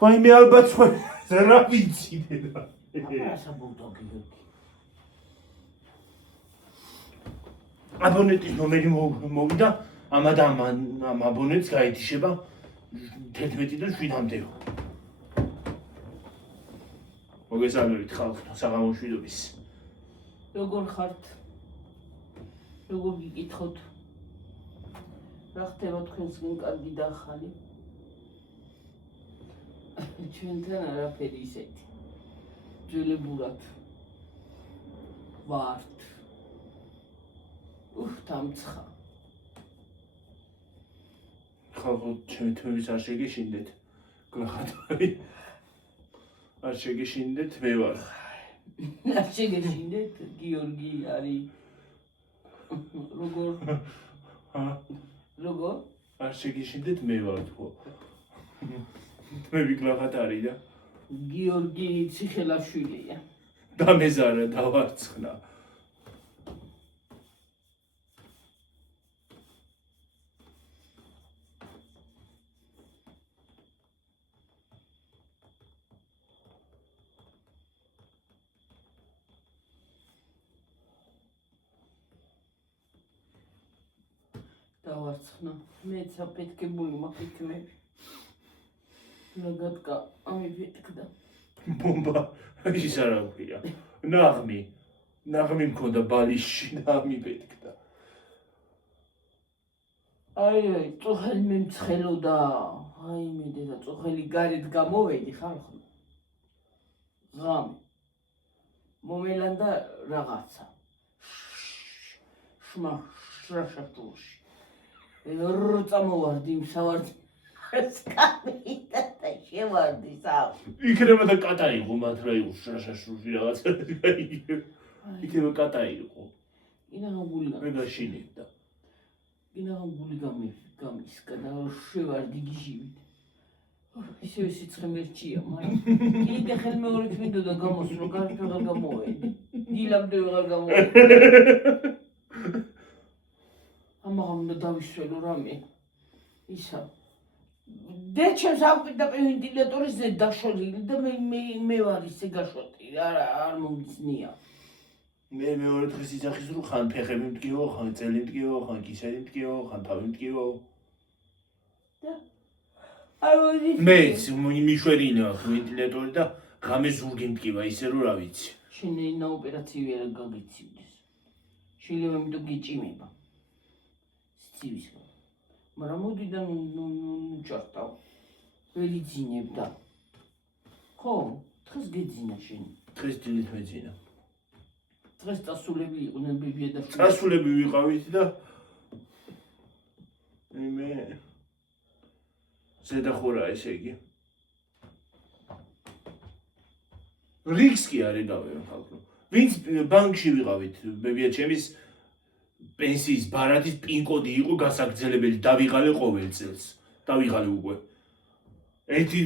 ვაიმე ალბათ სხვა რა ვიცი და. აბონენტის ნომერი მოვიდა, ამადა ამ აბონენტს გაეთიშება 11-დან 7-მდეო. მოგესალმებით ხალხო, საღამოშვიდობის. როგორ ხართ? როგორ გიკითხოთ? რა ხდება თქვენსგან კარგი და ახალი? ჩვენთან არაფერი ისეთი. ძველებურად ვართ. დამცხა. ხალხო, ჩემი თმების არ შეგეშინდეთ. გლახად არის. არ შეგეშინდეთ, მე ვარ. არ შეგეშინდეთ, გიორგი არის. როგორ? როგორ? არ შეგეშინდეთ, მე ვარ თქო. თმები გლახად არის და გიორგი ციხელაშვილია. დამეზარა დავარცხნა. დავარცხნა. მეც აფეთქებული მაფეთქმები. ნაგატკა ამიფეთქდა. ბომბა ის არა ვქია. ნაღმი მქონდა ბალიშში და ამიფეთქდა. აი, წუხელი მიმცხელოდა. აი, მე დედა წუხელი გარეთ გამოვედი ხალხო. ღამე. მომელანდა რაღაცა. შმა შრაშატულში. წამოვარდი იმ სავარდი. სკამიდა და შევარდი სავ. იქნება და კატა იყო, მათ რა იყო შრაშაშრუში რაღაცა. იქნება კატა იყო. ინაღამ გული მე გაშინებდა. ინაღამ გული გამისკა და შევარდი გიჟივით. ისევ სიცხე მერჩია, მაგრამ კიდე ხელმეორით მინდოდა გამოსვლა, გარეთ აღარ გამოვედი. დილამდე აღარ გამოვედი. ამაღამ უნდა დავისველო რამე. ისა. დეჩემს ავყიდა ვენტილატორის ზედ დაშორილი და მე ვარ ისე გაშვატი, არ მომწნია. მე მეორე დღეს იძახის რომ ხან ფეხები მდგიო, ხან წელი მდგიო, ხან კისერი მდგიო, ხან თავი მდგიო. და აი მეც მიშვერინა ვენტილატორი და ღამე ზურგი მდგივა ისე რომ რა ვიცი. შენი ოპერაცია ვერ გაგიცივდეს. შეიძლება იმიტომ გიჭიმება. სცივის. მაგრამ მოდიდან ჩარტავ. ვერ იძინებდა. ხო, დღეს გეძინა შენ. დღეს დილით მეძინა. დღეს წასულები იყვნენ ბებია და წასულები ვიყავით და მე ზედახურა ესე იგი. რისკი არ ედავე ხალხო. ვინც ბანკში ვიყავით, ბებია ჩემის პენსიის ბარათის პინ-კოდი იყო გასაგრძელებელი, დავიღალე ყოველ წელს. დავიღალე უკვე. ერთი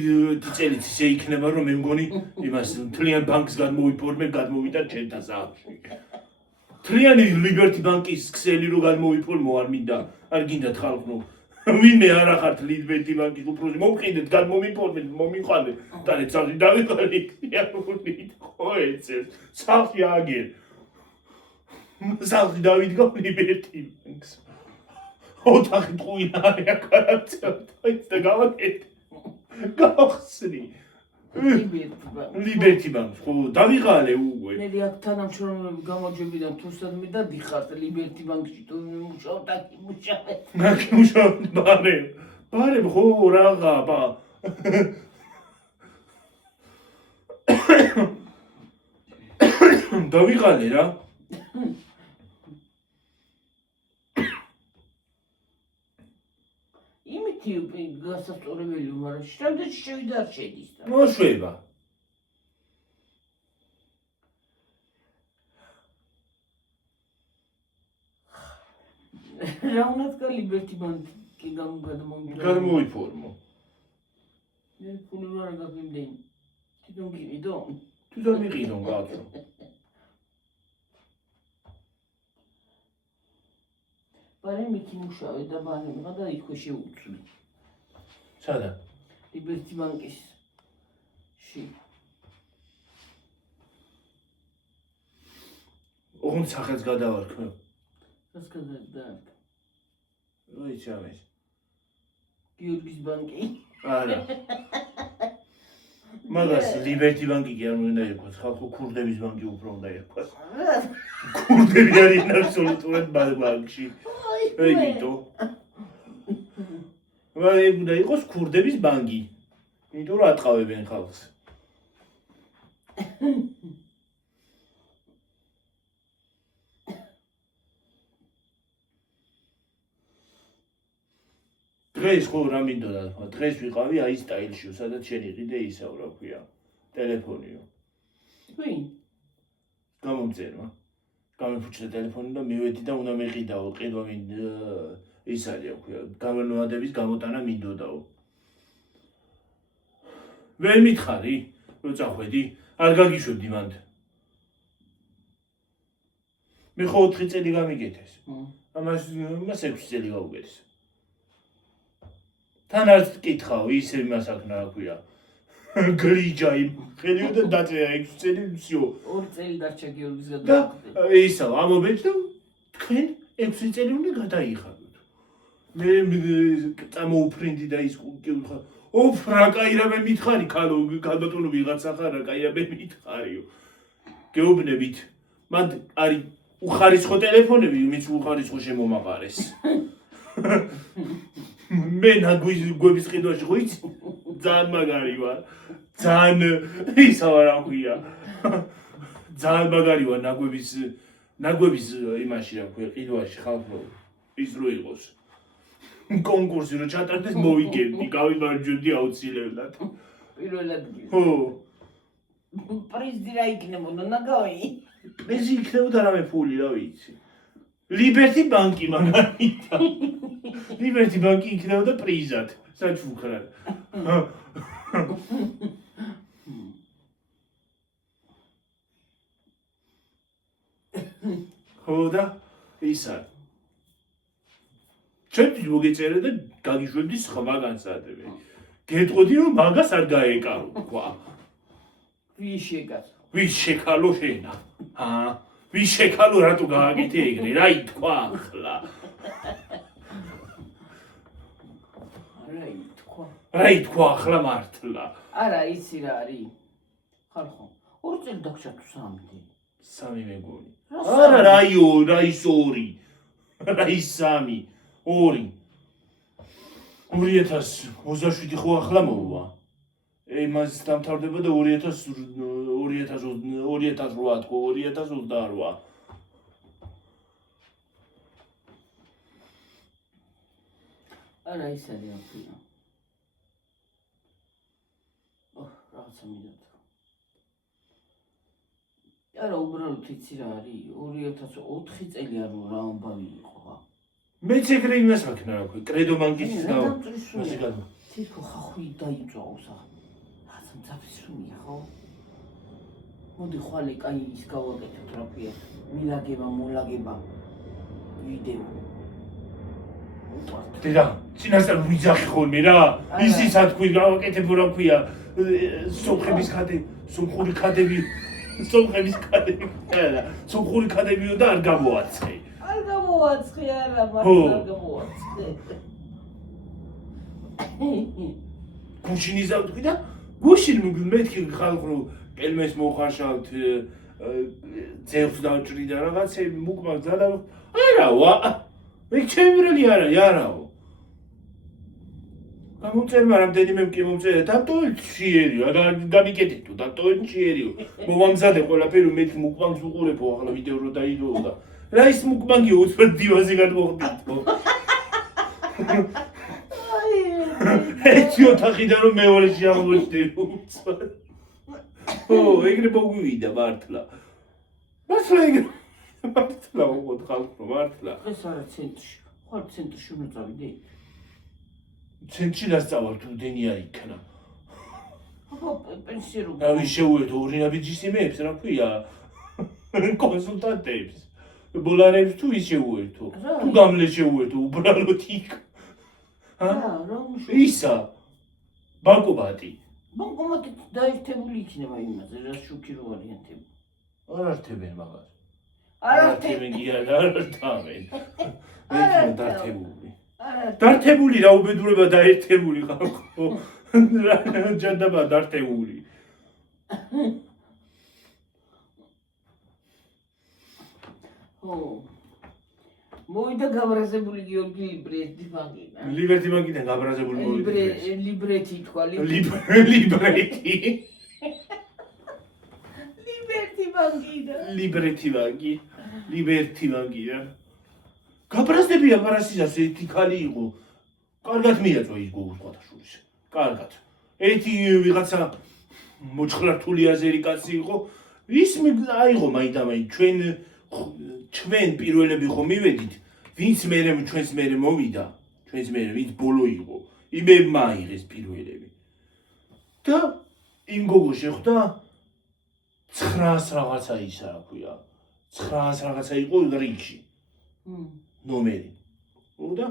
წელიც ისე იქნება რომ მე მგონი იმას მთლიან ბანკს გადმოვიდა ჩემთან საათში. მთლიანი ლიბერტი ბანკის ქსელი რო გადმოვიფორმო არ მინდა, არ გინდათ ხალხო. ვინმე არ ახართ ლიბერტი ბანკის უფროსი, მომყიდეთ, გადმოვიფორმეთ, მომიყვანეთ. და ეცავდი დავიღალე, იარული ყოველ წელს. სახი აგერ. სახლი დავიდგა ლიბერტი ბანკს. ოთახი ტყუილა არის აქ და გავაკეთე. გავხსნი. ლიბერტი ბანკს, ხო, დავიღალე უკვე. მე აქ თანამშრომლები გამოჯებიდან თუსად მე და დიხართ ლიბერტი ბანკში თუ მუშაობ და მუშაობ. მაგ მუშაობ ბარემ ხო რაღა ბა. დავიღალე რა. იმითი გასასწორებელი, მაგრამ შემდეგში შევიდა არ შედის და. მოშვება. რა უნდა ლიბერტი ბანკი გადმოვიდა. გადმოვიფორმო. მე ფული რა გაგიმდენი. თვითონ გიყიდო? თვითონ მიყიდო კაცო. ბარემ იქ იმუშავე და ბარემ და იქვე შეუცვლი. სადა? ლიბერტი ბანკის ში. ოღონდ სახელს გადავარქმევ. რას გადაარქ? ოი ჩამეს. გიორგის ბანკი. არა. მაგას ლიბერტი ბანკი კი არ უნდა იყოს, ხალხო ქურდების ბანკი უფრო უნდა იყოს. ქურდები არიან აბსოლუტურად ბანკში. ეგიტო. მაგრამ უნდა იყოს ქურდების ბანკი. იმიტომ რომ ატყავებენ ხალხს. დღეს ხო რა მინდოდა თქვა, დღეს ვიყავი აი სტაილში, სადაც შენი ყიდე ისაო რა ქვია, ტელეფონიო. ვინ? გამომწერმა. გამიფუჭდა ტელეფონი და მივედი და უნდა მეყიდაო, ყიდვა ის არის რა ქვია, გამონადების გამოტანა მინდოდაო. ვერ მითხარი, რომ წახვედი, არ გაგიშვებდი მანდ. მე ხო 4 წელი გამიგეთეს. ამას 6 წელი გავუკეთეს. თან არც კითხავ, ისე იმას აქნა რა ქვია. გლიჯა იმ ხელიო და დაწერა 6 წელი всё. 2 წელი დარჩა გიორგის და გადაახვდე. ისაო, ამობეთ და თქვენ 6 წელი უნდა გადაიხადოთ. მე წამოუფრინდი და ის კითხა, ოფ რა კაირა მე მითხარი ქალო, ქალბატონო ვიღაცა ხარ რა კაირა მე მითხარიო. გეუბნებით. მან არის უხარისხო ტელეფონები, იმის უხარისხო შემომაყარეს. მე ნაგვების ყიდვაში ხო იცი? ძალიან მაგარი ვარ. ძალიან ისა რა ქვია. ძალიან მაგარი ვარ ნაგვების იმაში რა ქვია, ყიდვაში ხალხო ის რო იყოს. კონკურსი რო ჩატარდეს მოვიგებდი, გავიმარჯვებდი აუცილებლად. პირველ ადგილს. ხო. პრიზი რა იქნებოდა ნაგავი? პრიზი იქნებოდა რამე ფული, რა ვიცი. ლიბერტი ბანკი მაგალითად. ლიბერტი ბანკი იქნებოდა პრიზად, საჩუქრად. ხო და ის არის. ჩემთვის მოგეწერე და გაგიშვებდი სხვა განსაადები. გეტყოდი რომ მაგას არ გაეკარო, თქვა. ვის შეგაც? ვის შეკალო შენა? ვის შეკალო რატო გააკეთე ეგრე? რა ითქვა ახლა? რა ითქვა ახლა მართლა? არა, იცი რა არის? ხალხო, 2 წელი დაგჭა თუ 3? 3 მეგონი. არა, რაიო, რა ის 2? რა ის 3? 2. 2027 ხო ახლა მოვა. იმას დამთავრდება და 2008 თქო, 2028. არა, ის არის ახლა. რაღაცა მინდა. არა, უბრალოდ იცი რა არის? 2004 წელი არ რა ამბავი იყო. მეც ეგრე იმას აქნა რა ქვია, კრედო ბანკის მასე გადა. თითქო ხახვი დაიწვაო სახ. რაღაცა მძაფისრუნია ხო? მოდი ხვალე კაი ის გავაკეთოთ რა ქვია. მილაგება, მოლაგება. ვიდეო. დედა, წინასწარ ვიძახი ხოლმე რა. ისიც ათქვი გავაკეთებ რა ქვია. სომხების ქადები. სომხური ქადებიო და არ გამოაცხე. არ გამოაცხე, არა, მართლა არ გამოაცხე. გუშინის დავთქვი და გუშინ მეთქი ხალხო პელმეს მოხარშავთ ძევს დავჭრი და რაღაცები მუკმას და არავა. მე ჩემრელი არაო. გამომწერმა რამდენიმე კი მომწერა დატოეჩიერიო, გამიკეთეთო, დატოეჩიერიო. მომამზადე ყველაფერი მე მუკმანს უყურებო ახლა ვიდეო რო დაიდო და რა ის მუკმანგი უცბად დივაზე გადმოხდითო. ეცი ოთახიდან რომ მეორეში აღმოჩნდი უცბად. ო, ეგრე მოგვივიდა მართლა. მართლა უყოდ ხალხო, მართლა. ეს არა ცენტრში. ხარ ცენტრში უნდა წავიდე? ცენტრში დასწავარ თუ დენი არ იქნა. აბა პენსიო. რავი შეუერთო ორინაბიჯის იმეებს რა ქვია? კონსულტანტებს. ბოლარებს თუ ის შეუერთო. თუ გამლე შეუერთო უბრალოდ იქ. რა უშო? ისა. ბანკობატი. ბანკომატით დაერთებული იქნება იმაზე, რაც შუქი რო ვარიანტები. არ ართებენ მაგას. არ ართებენ კი არ ართავენ. არ მეც ართავენ. დართებული. არა, დართებული რა უბედურება დაერთებული ხალხო. ჯანდაბა დართებული. ო. მოვიდა გაბრაზებული გიორგი ლიბრეტი ბანკიდან. ლიბერტი მაგიდან გაბრაზებული მოვიდა. ლიბრეტი თქვა, ლიბრეტი. ლიბრეტი ბანკიდან. ლიბერტი მაგია. გაბრაზდებია პარასიზას ერთი ხალი იყო. კარგად მიაწვა ის გოგოს ყათაშურის. კარგად. ერთი ვიღაცა მოჭხრართული აზერი კაცი იყო. ის აიღო მაიდამაი ჩვენ პირველები ხო მივედით, ვინც ჩვენს მერე მოვიდა, ჩვენს მერე ვინც ბოლო იყო, იმებმა აიღეს პირველები. და იმ გოგო შეხვდა 900 რაღაცა ისა რა ქვია. 900 რაღაცა იყო რიგში. ნომერი. და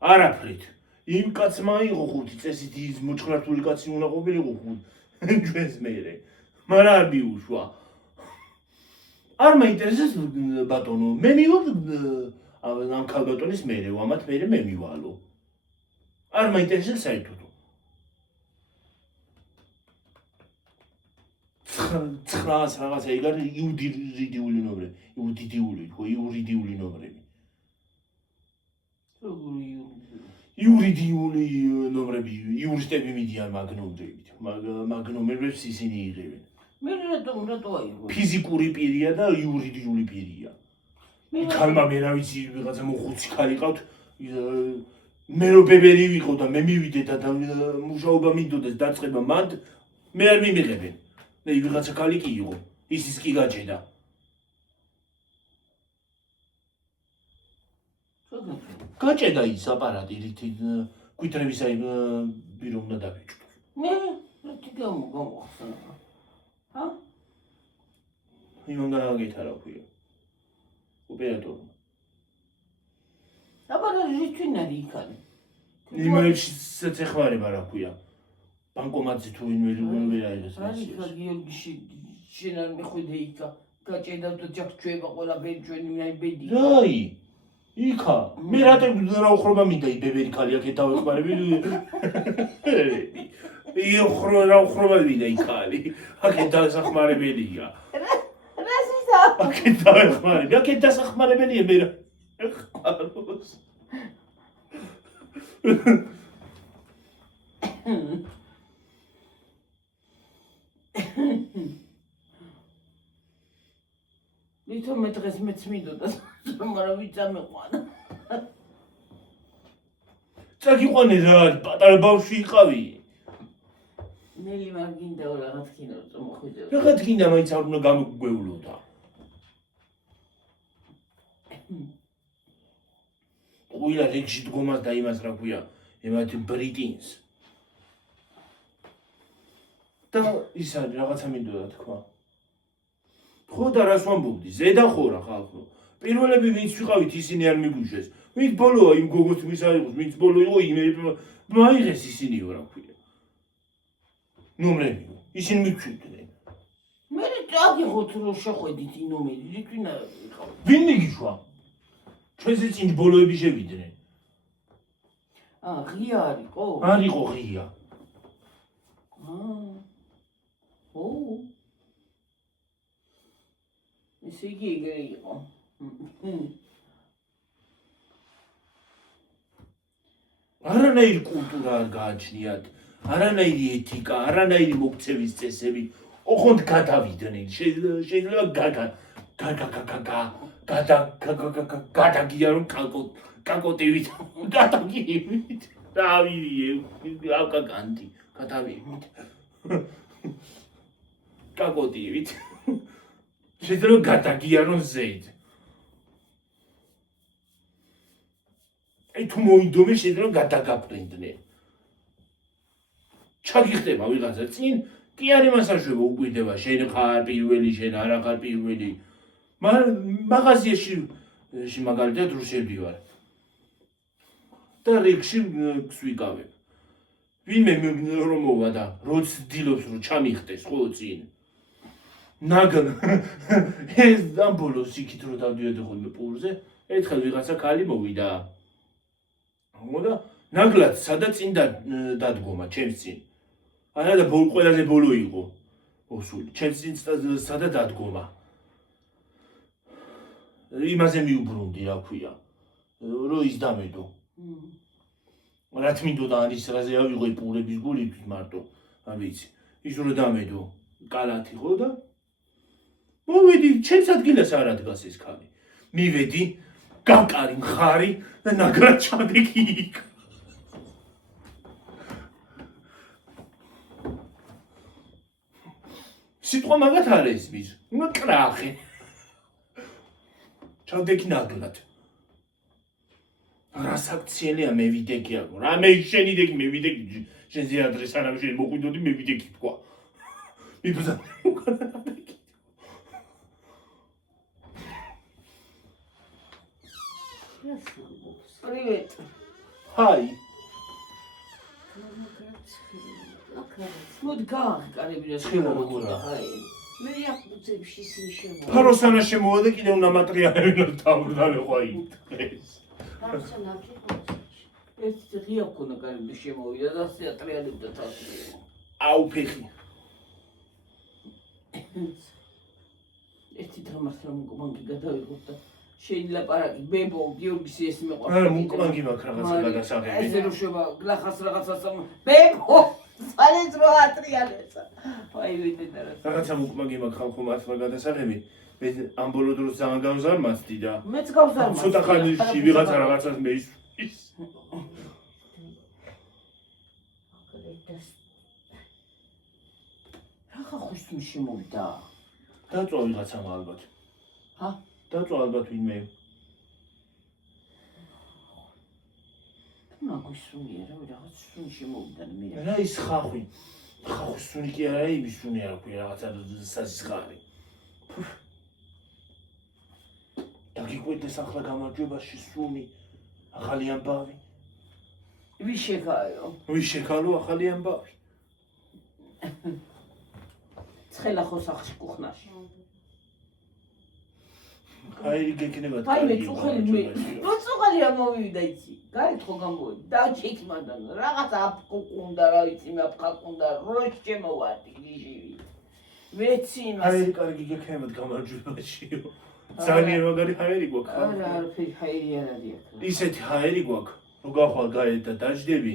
არაფრით. იმ კაცმა აიღო 5 წესით ის მოჭხრართული კაცი უნდა ყოფილიყო ჩვენს მერე. მაგრამ არ მიუშვა. არ მაინტერესებს ბატონო, მე მივარ ამ ქალბატონის მერე, ამათ მერე მე მივალო. არ მაინტერესებს საერთოდ. 900 რაღაცა ეგ არის იურიდიული ნომრები, იურიდიული ნომრები. იურიდიული ნომრები, იურისტები მიდიან მაგ ნომრებით, მაგ ნომრებს ისინი იღებენ. მე რატო აიღო? ფიზიკური პირია და იურიდიული პირია. ქალმა მე რა ვიცი ვიღაცა მოხუცი ქალი ყავთ, მე რო ბებერი ვიყო და მე მივიდე და მუშაობა მინდოდეს დაწყება მანდ, მე არ მიმიღებენ. და ვიღაცა ქალი კი იყო, ისიც კი გაჭედა. გაჭედა ის აპარატი რითი კვითრების ბირო უნდა დაბეჭდოს. მე რითი გამოხსნა? ჰა? იმ უნდა გაგეთა რა ქვია. ოპერატორმა. აბა რითვინ არის იქანი? იმეშიც ეხმარება რა ქვია. ბანკომატზე თუ ვინმე ვერ აიღეს არის გიორგი შენ არ მიხვიდე იქა. გაჭედა და ჯახჩუება ყველაფერი ჩვენი ბედი. რაი? იქა. მე რატომ რა უხრობა მინდა ის ბებერი ქალი აქეთ დავეხმარები. რა უხრობა მინდა იქ ქალი. აქეთ დასახმარებელია. რას ისა? აქეთ დავეხმარები. აქეთ დასახმარებელია მე რა. ხაროს. ვითომ მე დღეს მეც მინდოდა, მაგრამ ვიწამეყვანა. წაგიყვანე რა არის, პატარა ბავშვი იყავი. ნელი მაგ გინდა რაღაც კინო მოხვიდე. რაღაც გინდა მაინც არ უნდა გამოგვევლოდა. ყვილა რიგში დგომას და იმას რა ქვია, ემათ ბრიტინს. და ის არის რაღაცა მინდოდა თქვა. ხო და რას ვამბობდი, ზედა ხორა ხალხო. პირველები ვინც ვიყავით ისინი არ მიგვიშვეს. ვინც ბოლოა იმ გოგოს თვის არ იყოს, ვინც ბოლო იყო იმები მაიღეს ისინიო რა ქვია. ნომრები, ისინი მიგვშვიდნენ. მე წაგიხოთ რომ შეხვედით იმ ნომერი, რითვინ არ ვიყავ. ვინ მიგიშვა? ჩვენზე წინ ბოლოები შევიდნენ. ღია არისო? არ იყო ღია. ო. ესე იგი ეგრე იყო. არანაირი კულტურა არ გააჩნიათ, არანაირი ეთიკა, არანაირი მოქცევის წესები. ოღონდ გადავიდნენ. შეიძლება გადაგია რომ კაკოტივით, გადაგივით. დავიე, ავკაკანტი, გადავივით. კაკოტივით. შეიძლება გადაგია რომ ზედ. თუ მოინდომე შეიძლება გადაგაფრინდნენ. ჩაგიხდება ვიღაცა წინ, კი არ იმასაშვება უკვირდება, შენ ხარ პირველი, შენ არ ხარ პირველი. მაღაზიაში მაგალითად რო შევდივარ და რიგში ვიკავებ. ვინმე რომ მოვა და როც დილობს რომ ჩამიხტეს ხოლო წინ. ნაგან ეს დამბოლოს იქით რომ დავდიოდი ხოლმე პურზე, ერთხელ ვიღაცა ქალი მოვიდა. მოდა ნაგლად სადა წინ დადგომა ჩემს წინ. არა და ყველაზე ბოლო იყო. ოსული, ჩემს წინ სადა დადგომა. იმაზე მიუბრუნდი, რა ქვია. რომ ის დამედო. რა თმინდოდა ანის რაზე ავიღო პურების გულით მარტო. არ ვიცი. ის რომ დამედო, კალათი ხო და მოვედი, ჩემს ადგილას არ ადგას ეს ქალი. მივედი, გაკარი მხარი და ნაგრად ჩადექი იქ. სიტყვა მაგათ არის ის, კრახი. ჩადექი ნაგრად. რა საქციელია მე ვიდექი აქ. რა მე შენი დეგი მე ვიდექი. შენზე ადრეს არა შენ მოყვიდოდი მე ვიდექი თქვა. მიბრძანე უკანა დადექი. Привет. Hi. Вот გარები რა ცხელა როგორა? მე აფუძებში სიშემო. ფაროსანა შემოვიდა კიდე უნდა მატრიალები დავდავე ხვაი. ფაროსანა კი. ერთი ღია ქონა გარები შემოვიდა და ასე ატრიალებდა თავს. აუ ფეხი. ერთი დრამასა მოკმანგი გადავიღოთ და შეიძლება ბებო გიორგის ეს მეყვარს. არა მოკმანგი მაქვს რაღაცა გადასაღები. ესე რომ შევა გლახას რაღაცას ბებო წალეს რო ატრიალებსა. აი ვიდე და რაღაცა მოკმანგი მაქვს ხალხო მართლა გადასაღები. მე ამ ბოლო დროს ძალიან გამზარმაცდი და მეც გავზარმაცდი. ცოტა ხანში ვიღაცა რაღაცას მეის. რა ხახუს შემოვიდა? დაწვა ვიღაცამ ალბათ. ჰა? დაწვა ალბათ ვინმე. მაგის სუნია რა რაღაც სუნი შემოვიდა მე. რა ის ხახვი. ხახვის სუნი კი არა, იმის სუნი არ ქვია რაღაცა სასიხარი. დაგიკვირდეს ახლა გამარჯვებაში სუნი. ახალი ამბავი. ვის შეკაიო? ვის შეკალო ახალი ამბავი? ცხელა ხო სახში კუხნაში. აი გეკნება აი მე წუხელი მე. რო წუხელი ამოვიდა იცი. გარეთ ხო გამოვიდა. დაჭიქ მანდან რაღაც აფკუნდა რა ვიცი მე აფკუნდა როჩ შემოვარდი გიჟივი. მეცი იმას. აი კარგი გეკნება გამარჯვებაშიო. ძალიან მაგარი ჰაერი გვაქვს. არა არაფერი ჰაერი არ არის აქ. ისეთი ჰაერი გვაქვს, რომ გახვალ გაეთ და დაждები.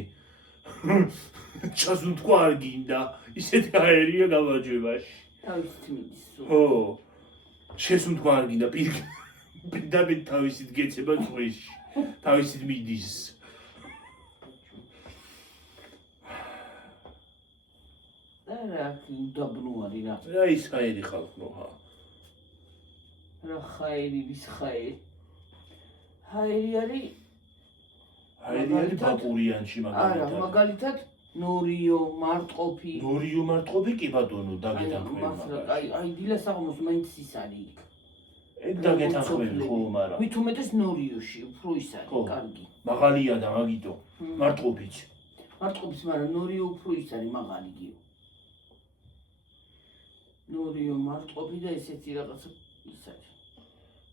ჩასუნ თქვა არ გინდა. ისეთი ჰაერია გამარჯვებაში. თავის მიდის სულ. ხო. შესუნ თქვა არ გინდა პირდაპირ თავისით გეცება წვეში. თავისით მიდის. არა დაბნუარი რა. რა ის ჰაერი ხალხოა. რა ხაერი ვის ხაერი? ჰაერი არის ჰაერი არის ბაკურიანში არა მაგალითად. მაგალითად ნორიო მარტყოფი. ნორიო მარტყოფი კი ბატონო დაგეთანხმები აი აი დილას აღმოს მაინც ის არის იქ. ეგ დაგეთანხმები ხო მაგრამ. მით უმეტეს ნორიოში უფრო ის არის კარგი. მაღალია და მაგიტო მარტყოფიც. მარტყოფის მაგრამ ნორიო უფრო ის არის მაღალი გიო. ნორიო მარტყოფი და ესეთი რაღაცა ის არის.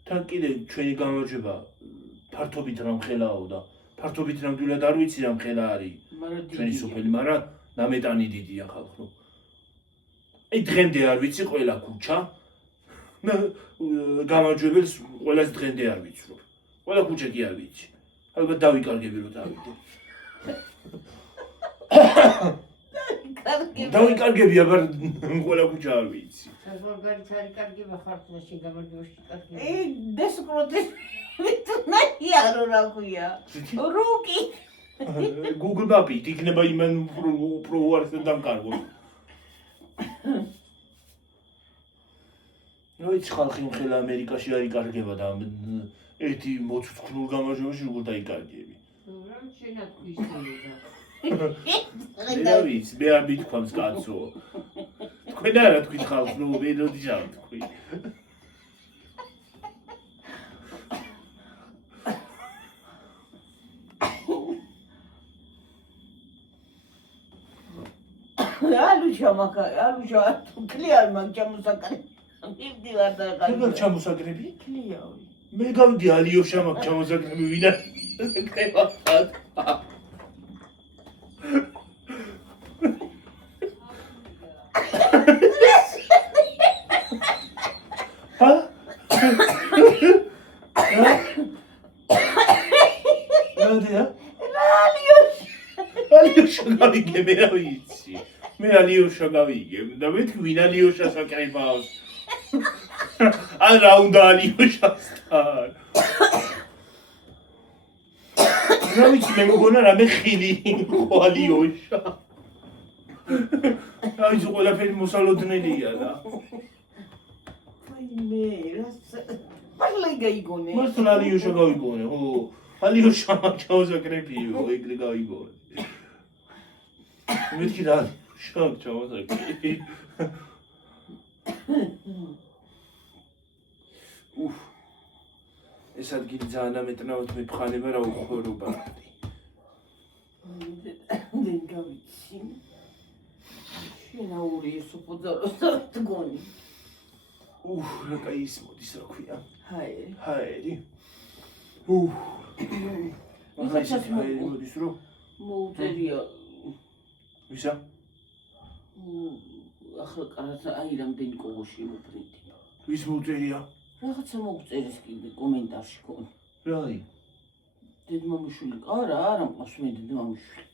თან კიდე ჩვენი გამარჯვება ფართობით რამხელაო და ფართობით ნამდვილად არ ვიცი რამხელა არის ჩვენი სოფელი, მაგრამ ნამეტანი დიდია ხალხო. აი დღემდე არ ვიცი ყველა ქუჩა. მე გამარჯვებელს ყველას დღემდე არ ვიცნობ. ყველა ქუჩა კი არ ვიცი. ალბათ დავიკარგები რომ დავიდე. დავიკარგები აბა ყველა ქუჩა არ ვიცი. საზღვარგარეთ არის კარგი ხარფლაში გამარჯვებაში კარგი. დესკროტი ვიტნაია რა ქვია. რუკი. Google Map-ით იქნება იმან უფრო უარეს და დამკარგო. ნუ ის ხალხი მხოლოდ ამერიკაში არ იკარგება და ერთი მოცუცქნურ გამარჯვებაში როგორ დაიკარგები. რა შეიძლება თქვი ისტორია. რა ვიცი, მე არ მithქვამს კაცო. თქვენ არა თქვით ხალხს, ნუ მე როდი დავთქვი. მაგა ალუშა თლია მაგ ჩამოსაკრები მივდივარ და როგორ ჩამოსაგრები? თლიავი მე გავდი ალიოშა მაგ ჩამოსაგრები ვინა კრებავად ჰა? რადია? ალიოშა გავიგე მე რა ვიცი მე ალიოშა გავიგე და მეთქი ვინ ალიოშას აკრებავს ან რა უნდა ალიოშასთან რა ვიცი მე მგონა რამე ხილი იყო ალიოშა რა ვიცი ყველაფერი მოსალოდნელია და მე რას მართლა გაიგონე მართლა ალიოშა გავიგონე ო ალიოშა ჩავზაკრებიო ეგრე გავიგონე მეთქი რა შავ ჩავზაკრები უფ ეს ადგილი ძალიან ამეტნავად მეფხანება რა უხორობა δεν გავიცი შენაური სოფოძაროსა თგონი უფ რა კაი ის მოდის რა ქვია ჰაერი ჰაერი უფ ახლა ის ჰაერი მოდის რო მოუწერია ვისა ახლა კარაცა აი რამდენი კოღოში მოფრინდი ვის მოუწერია რაღაცა მოგწერის კიდე კომენტარში ქონ რა ი დედმამიშვილი არა მყავს მე დედმამიშვილი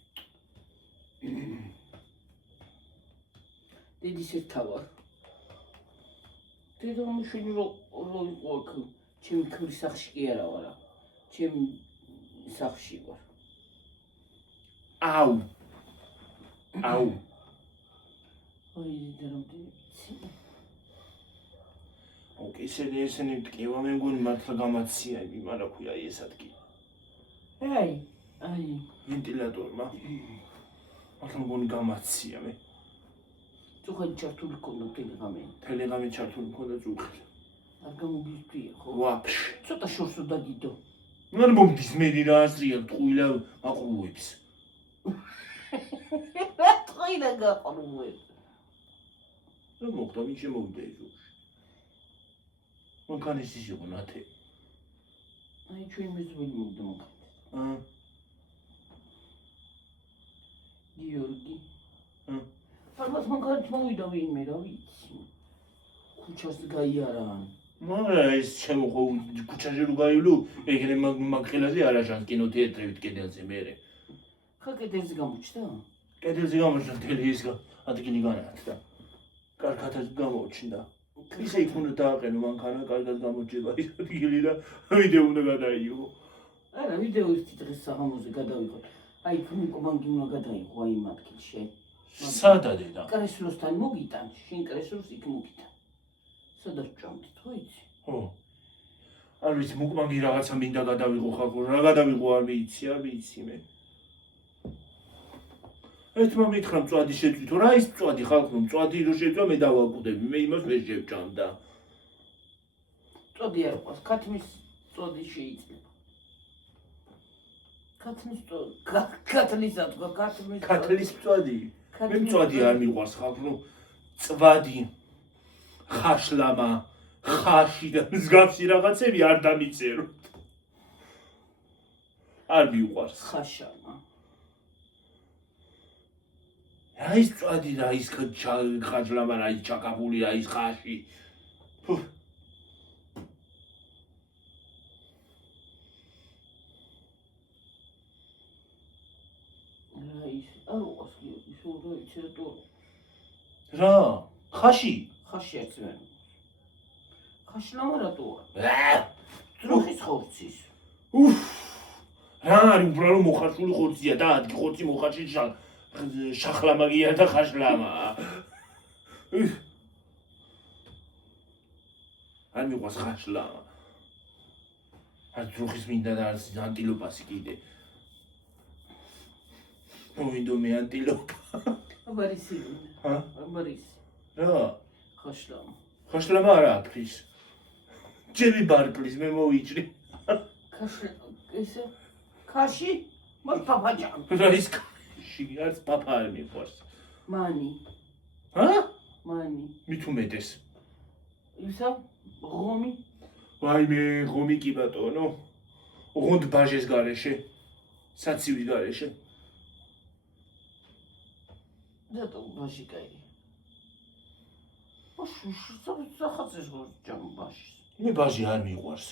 დედის ერთავარ დედმამიშვილი რო იყო აქ ჩემი ქმრის სახლში კი არა ვარა ჩემი სახლში ვარ აუ აუ აი და რამდენი ცი ოკეი ესენი ტკივა მე მგონი მართლა გამაცია იმან რა ქვია ეს ადგილი აი ვენტილატორმა მართლა მგონი გამაცია მე წუხელი ჩართული ქონდა თელეგრამი ჩართული მქონდა წუხელი არ გამოგიშვია ხო ვაფშე ცოტა შორსო დაგიდო არ მომდის მე რა აზრია ტყუილა მაყურუებს რა ტყუილა გაყურუებს რა მოხდა ვინ შემოვიდა ეს ჯოში მანქანის ის იყო ნათე აი ჩვენ მეზობელი მოვიდა მანქანით გიორგი ალბათ მანქანით მოვიდა ვინმე რა ვიცი ქუჩას გაიარა მაგრამ ეს ჩემო ქუჩაში რო გაივლო ეგრე მაგხელაზე არ აჟანს კინოთეატრებით კედელზე მერე ხა კედელზე გამოჩნდა კედელზე გამოჩნდა თელი ის ადგილი განათდა კარგად გამოჩნდა ისე იქ უნდა დააყენო მანქანა კარგად გამოჩნდა ის ადგილი და ვიდეო უნდა გადაიღო არა ვიდეო ერთი დღეს საღამოზე გადავიღო აი კომანდი უნდა გადაიღო აი იმ ადგილში სადა დედა კრესლოსთან მოგიტან შენ კრესლოს იქ მოგიტან სადაც ჭამდით ხო იცი ხო არ ვიცი მუკმანგი რაღაცა მინდა გადავიღო ხალხო რა გადავიღო არ ვიცი მე ერთმა მითხრა მწვადი შეწვითო რა ის მწვადი ხალხო მწვადი რო შეწვა მე დავაკვდები მე იმას ვერ შევჭამდა მწვადი არ ყავს ქათმის მწვადი შეიძლება ქათლის მწვადი მე მწვადი არ მიყვარს ხალხო წვადი ხაშლამა ხაში და მსგავსი რაღაცები არ დამიწეროთ არ მიყვარს ხაშამა რა ის წვადი რა ის ხაშლამა რა ის ჩაკაბული რა ის ხაში რა ის არ უყავს ის რა იცი რა ხაში ხაში არც ვერ ხაშლამა რატოა დროხის ხორცის უფ რა არის უბრალო მოხარშული ხორცია და ადგი ხორცი მოხარში შახლამაგია და ხაშლამა არ მიყვარს ხაშლამა არ დროხის მინდა და არ ანტილოპასი კიდე მოვიდო მე ანტილოპა აბარისი ჰა აბარისი რა ხაშლამა არა აქვს ჯები ბარკლის მე მოვიჭრი ესე ქაში მას პაპაჯა რა ის ქაში არც პაპა არ მიყვარს მანი ჰა? მანი. მით უმეტეს. ისა ღომი. ვაიმე, ღომი კი ბატონო. ოღონდ ბაჟეს გარეშე. საცივი გარეშე. რატო ბაჟი კაი? სახაზეს ჯამ ბაჟის. მე ბაჟი არ მიყვარს.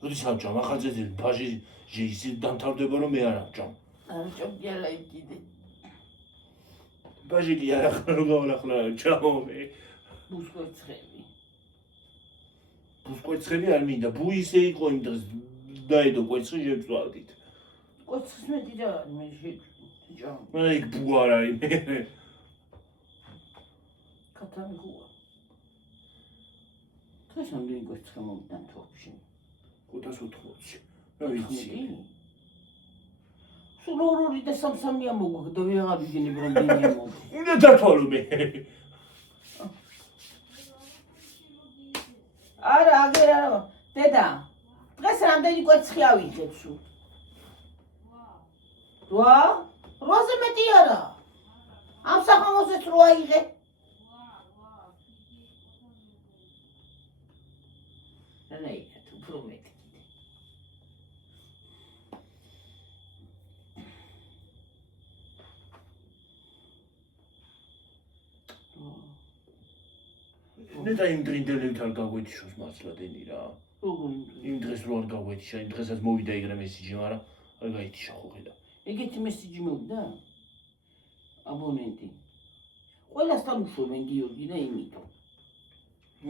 როდის ავჭამ ახალძეზე ბაჟი ის დამთავრდება რომ მე არ ავჭამ. არ ჭამდი არა იქიდე. ბაჟი კი არ ახლა ჩამო მე. ბუსკოცხები. ბუსკოცხები არ მინდა. ბუ ისე იყო იმ დღეს დაედო კვეცხი შევწვალდით. კვეცხს მეტი და მე შეჭამ. მე იქ ბუ არ არის მე. კათანი ხუა. დღეს ამდენი კვეცხი მომდან თორში. 580-ში. რა ვიცი. სულ ორი და სამსამი ამოგვდა ვეღარ ვიგინებ რამდენი ამოგვდა. უნდა დათვალო მე. არა, აგერ არა. დედა, დღეს რამდენი კვეცხი ავიღეთ სულ? 8? 8-ზე მეტი არა. ამ სახამოსაც 8 აიღე. რანაირად, უფრო მეტი. მე და იმ დრინდელებს არ გაგვეთიშოს მართლა დენი რა. როგორ იმ დღეს რო არ გაგვეთიშა, იმ დღესაც მოვიდა იგრე მესიჯი, მაგრამ არ გაითიშა ხო ხედა. ეგეთი მესიჯი მოვიდა? აბონენტი. ყველასთან უშვებენ გიორგი და იმიტომ.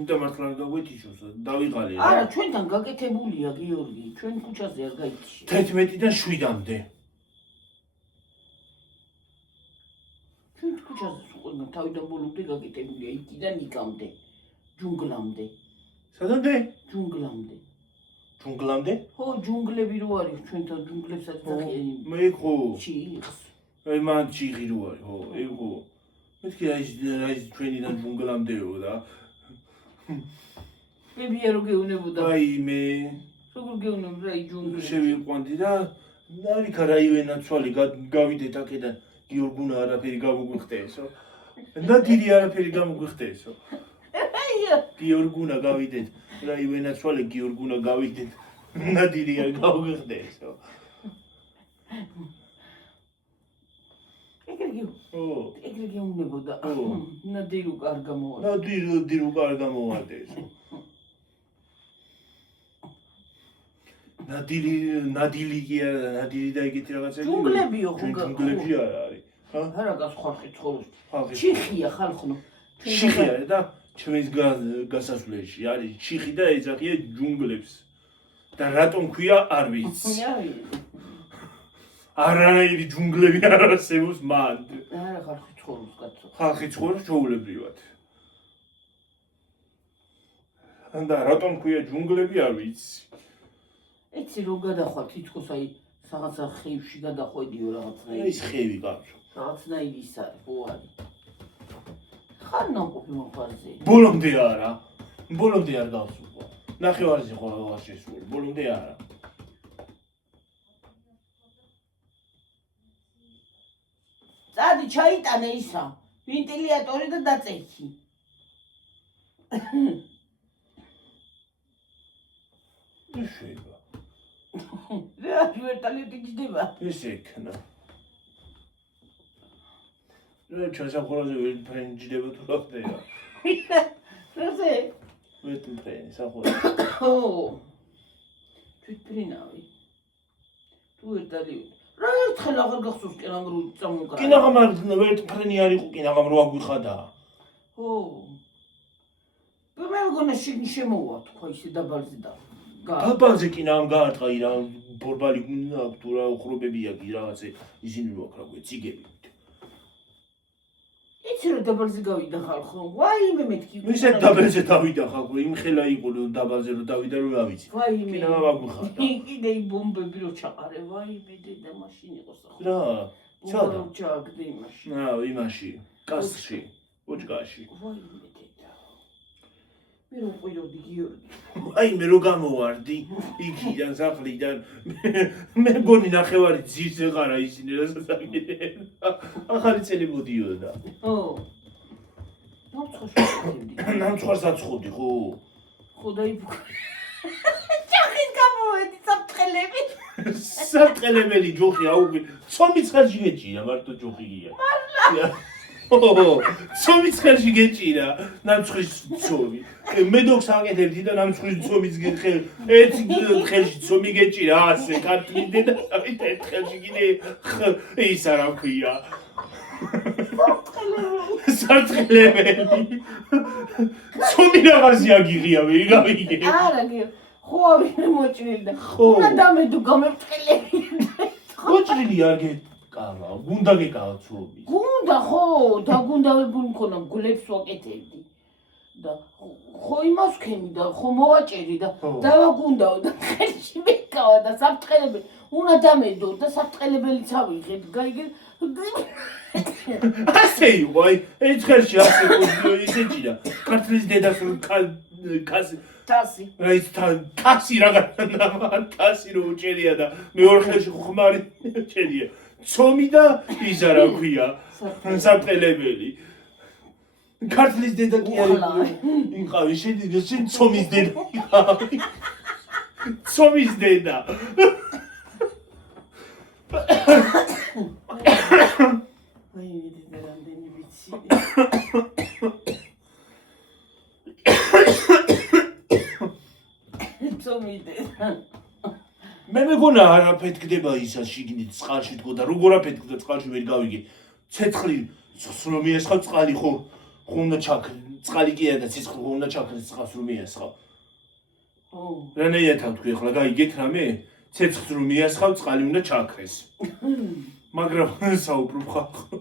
უნდა მართლა არ გაგვეთიშოს, დავიღალე რა. არა, ჩვენთან გაკეთებულია გიორგი, ჩვენ ქუჩაზე არ გაითიშე. 11-დან 7-მდე. ჩვენ ქუჩაზე ყველგან თავიდან ბოლომდე გაკეთებულია, იქიდან იქამდე, ჯუნგლამდე. სადამდე? ჯუნგლამდე. ჯუნგლამდე? ხო, ჯუნგლები რო არის, ჩვენთან ჯუნგლებსაც დახია იმ მე ხო. ჩიხს. აი მან ჩიხი რო არის, ხო, ეგო. მეთქი აი ჩვენიდან ჯუნგლამდეო და ბებია რო გეუნებოდა. აი მე როგორ გეუნებდა აი ჯუნგლი. შევიყვანდი და ნარიქა რაივენაცვალი გავიდეთ აქედან გიორგუნა არაფერი გამოგვიხტეესო. ნადირი არაფერი გამოგვიხტეესო. გიორგუნა გავიდეთ რაივენაცვალი გიორგუნა გავიდეთ ნადირი არ გამოგვიხტეესო. ეგრე გეუნებოდა. ნადირო არ გამოვიდა. ნადირო არ გამოვარდესო. ნადილი კი არა, ნადილი და ეგეთი რაღაცა. ჯუნგლებიო ხო ჯუნგლებში არ არის. არა გასხარხი ცხოვრობს. ხალხი ჩიხია ხალხო. ჩიხი არის და ჩვენს გასასვლელში არის ჩიხი და ეძახია ჯუნგლებს. და რატომ ქვია არ ვიცი. არანაირი ჯუნგლები არ არსებობს მან. არა ხალხი ცხოვრობს კაცო. ხალხი ცხოვრობს ჩვეულებრივად. და რატომ ქვია ჯუნგლები არ ვიცი. იცი რო გადახვალ თითქოს აი რაღაცა ხევში გადახვედიო რაღაცნაირი. ის ხევი კაცო. რაღაცნაირი ის არის, ხო არის. ხარ ნამყოფი მოხარზე. ბოლომდე არა. ბოლომდე არ გავსულყო. ნახევარზე ხო აღარ შესული. ბოლომდე არა. წადი ჩაიტანე ისა. ვენტილატორი და დაწექი. შეიძლება. რა ვერტალეთი ჯდება. ეს ეკნა. რა ჩასახურაზე ვერ ფრენჯდება თუ რა ხდება. რაზე? ვერ ფრენი სახურა. ო. თვითფრინავი. თუ ვერტალი. რა ერთხელ აღარ გახსოვს კენამ რო წამოკრა. კინაღამ ვერ ფრენი არ იყო კინაღამ რო აგვიხადა. ო. მე მგონა შემოვა თქვა ისე დაბალზე და. დაბალზე კინაღამ გაარტყა ირა ბორბალი აქვს თუ რა უხრობები აქვს რაღაცე ისინი რო აქ რა გვეციგები. იცი რომ დაბალზე გავიდა ხალხო. ვაიმე მეთქი. ისე დაბალზე დავიდა ხალხო, იმ ხელა იყო დაბალზე რო დავიდა რომ რა ვიცი. ვაიმე. კინაღამ აგვიხადა. კიდე იმ ბომბები რო ჩაყარე, ვაიმე დედა მაშინ იყო სახო. რა? ჩადა ჩაგდე იმაში. იმაში, კასში, ოჯკაში. ვაიმე დედა. მე რო ყიდოდი გიორგი. აი მე რო გამოვარდი იქიდან სახლიდან მე მგონი ნახევარი ძირს ეყარა ისინი რასაც აგიდნენ ახალი წელი მოდიოდა ო ნამცხვარს ვაკეთებდი. ნამცხვარს აცხობდი, ხო? ხო დაიბუქა. ჯახის გამოვედი საფრთხელები. საფრთხელებელი ჯოხი აუგი. ცომის ხელში გეჭირა, მარტო ჯოხი გია. მართლა. ცომის ხელში გეჭირა, ნამცხვრის ცომი. მე დოქს აკეთებდი და ნამცხვრის ცომის ერთი ხელში ცომი გეჭირა, ასე კარტლიდე და ერთ ხელში კიდე ის არა ქვია. საფრთხელებელი. ცომი რაღაცი აგიღია, მე გავიგე. არა, ხო ავიღე მოჭრილი და უნდა დამედო გამეფრთხელები. მოჭრილი არ გეკავა, გუნდა გეკავა ცომი. გუნდა ხო, დაგუნდავებული მქონა, გულებს ვაკეთებდი. და ხო იმას ვქენი და ხო მოვაჭერი და დავაგუნდაო და ხელში მეკავა და საფრთხელებელი უნდა დამედო და საფრთხელებელიც ავიღეთ, გაიგე? ასე იყო, აი, ერთ ხელში ასე ისე ჭირა. ქართლის დედას თასი. აი, თასი რაღაცა, თასი რო უჭერია და მეორე ხელში ხმარი ჭერია. ცომი და ის არა ქვია, საფრთხელებელი. ქართლის დედა კი არის. იყავი, შენ ცომის დედა იყავი. ცომის დედა. აი, მე რამდენი ვიცი. ცომი დედა. მე მეგონა არ აფეთქდება ისა შიგნით წყალში თქო და როგორ აფეთქდა წყალში ვერ გავიგე. ცეცხლი რომ მიესხავ წყალი ხო უნდა ჩაქრე. წყალი კი არა და ცეცხლი ხო უნდა ჩაქრეს წყალს რომ მიესხავ. ო, რანაირად თქვი ახლა გაიგეთ რამე? ცეცხლს რომ მიესხავ წყალი უნდა ჩაქრეს. მაგრამ საუბრობ ხალხო.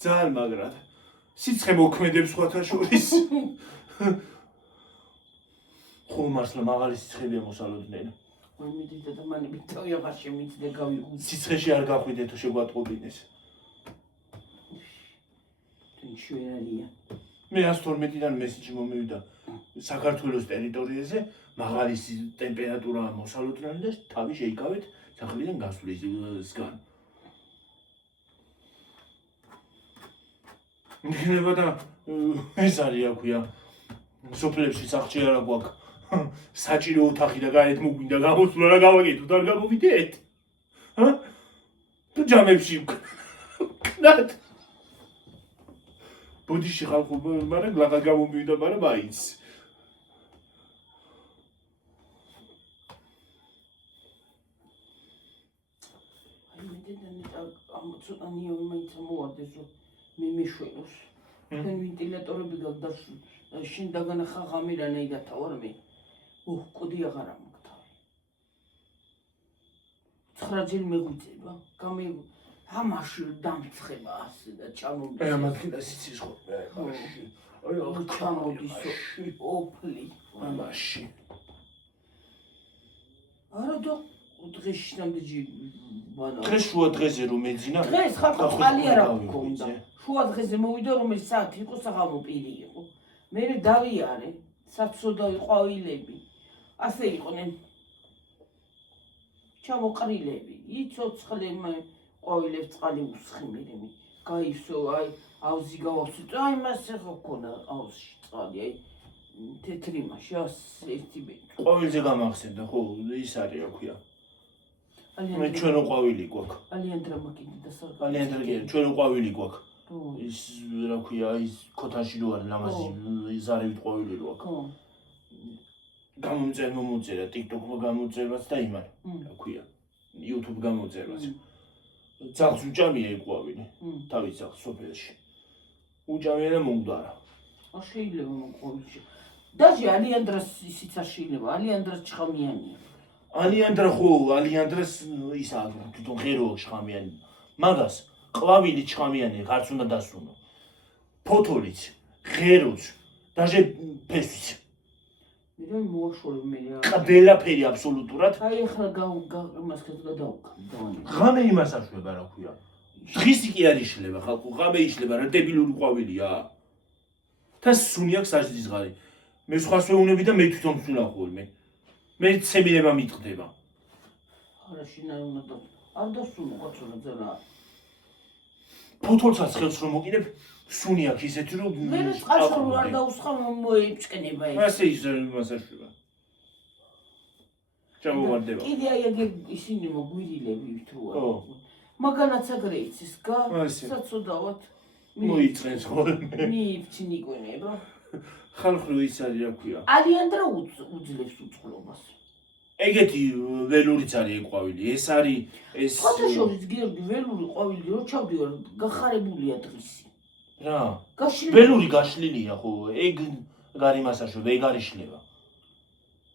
ძალიან მაგრად. სიცხე მოქმედებს სხვათა შორის. ხო მართლა მაღალი სიცხებია მოსალოდნელი. აი მე დედა და მani ვიტოვია ვარ შემიძლია გავიგო. სიცხეში არ გახვიდეთო შეგვატყობინეს. ჩვენია. მე 112-დან მესიჯი მომივიდა საქართველოს ტერიტორიაზე, მაღალი ტემპერატურაა მოსალოდნელი და თავი შეიკავეთ სახლიდან გასვლისგან. მიგნება და ეს არის აქვია. სოფლებში სახლში არა გვაქვს. საჭირო ოთახი და გარეთ მოგვინდა გამოსვლა რა გავაკეთოთ, არ გამოვიდეთ? ჰა? თუ ჯამებში ვკნათ. ბოდიში ხალხო, მაგრამ ლაღა გამომივიდა, მაგრამ მაინც. აი მე დედა ნეტა ამ ცოტა ნიავი მაინც მოვარდეს რომ მე მეშვენოს. თქვენ ვენტილატორები გაქვს და შენ დაგანახა ღამე რანაირად თავარ მე. კოდი აღარ ამოგთავი. 9 ჯერ მეგვიწება. გამე ამაში დამცხება ასე და ჩამოვიდა. აი ამათქინა სიცის ხო. აი ჩამოდის ოფლი. ამაში. არა და დღეში ნამდვილი ბანა. დღეს შუა დღეზე რომ ეძინა. დღეს ხალხო ყალი არა გქონდა. შუა დღეზე მოვიდა რომელიც საათი იყო საღამო პირი იყო. მე დავიარე, საცოდავი ყვავილები. ასე იყვნენ. ჩამოყრილები, იცოცხლე ყვავილებს წყალი უსხმერები. გაისო, აი, ავზი გავასწრე, აი მასე ხო ქონა ავზში წყალი, აი თეთრი მასე ერთი მეტი. ყვავილზე გამახსენდა, ხო, ის არის რა ქვია. მე ჩვენო ყვავილი გვაქვს. ალიანდრა მაგინი და სარგა. ალიანდრა კი, ჩვენო ყვავილი გვაქვს. ის რა ქვია, ის ქოთანში რო არის ლამაზი ზარევით ყვავილი რო აქვს. ხო. გამოწერა TikTok-მა გამოწერვაც და იმან, რა ქვია, YouTube გამოწერვაც. ძაღლს უჭამია იყვავილი, თავის ძაღლს სოფელში. უჭამია და მომგვდარა. არ შეიძლება მოყვავილში. დაჟე ალიანდრას ისიც არ შეიძლება, ალიანდრას ჩხამიანია. ალიანდრა ხო, ალიანდრას ისა თვითონ ღეროა ჩხამიანი. მაგას ყვავილი ჩხამიანი, გარც უნდა დასუნო. ფოთოლიც, ღეროც, დაჟე ფესვიც. მე მოაშორე მე რა. ყველაფერი აბსოლუტურად. აი ახლა იმას გადავკა. ღამე იმას აშვება რა ქვია. დღისი კი არ იშლება ხალხო, ღამე იშლება რა დებილური ყვავილია. და სუნი აქვს საჯდის ღარი. მე სხვას ვეუნები და მე თვითონ ვსუნა ხოლმე. მე ცემილება მიტყდება. არა შენ არ უნდა არ დასუნო კაცონა ძალა. ფოთოლსაც ხელს რომ მოკიდებ, სუნი აქვს ისეთი რომ მე წყალშორი არ დაუსხავ მოეჭკნება ეს. ასე მასაშვება. ჩამოვარდება. კიდე აი ეგ ისინი მოგვირილები თუა. ო. მაგანაც აგრე იცის გა? ასე. საწოდავად. მოიწენს ხოლმე. მიიფჩინიკონება. ხალხური ის არის რა ქვია. არიან და უძლებს უწყლობას. ეგეთი ველურიც არის ეგ ყვავილი. ეს არის ეს ფოთაშორის გიორგი ველური ყვავილი რო ჩავდივარ გახარებულია დღისი. რა. გაშლილი. ველური გაშლილია ხო? ეგ გარიმასაშვება, ეგ არის შლება.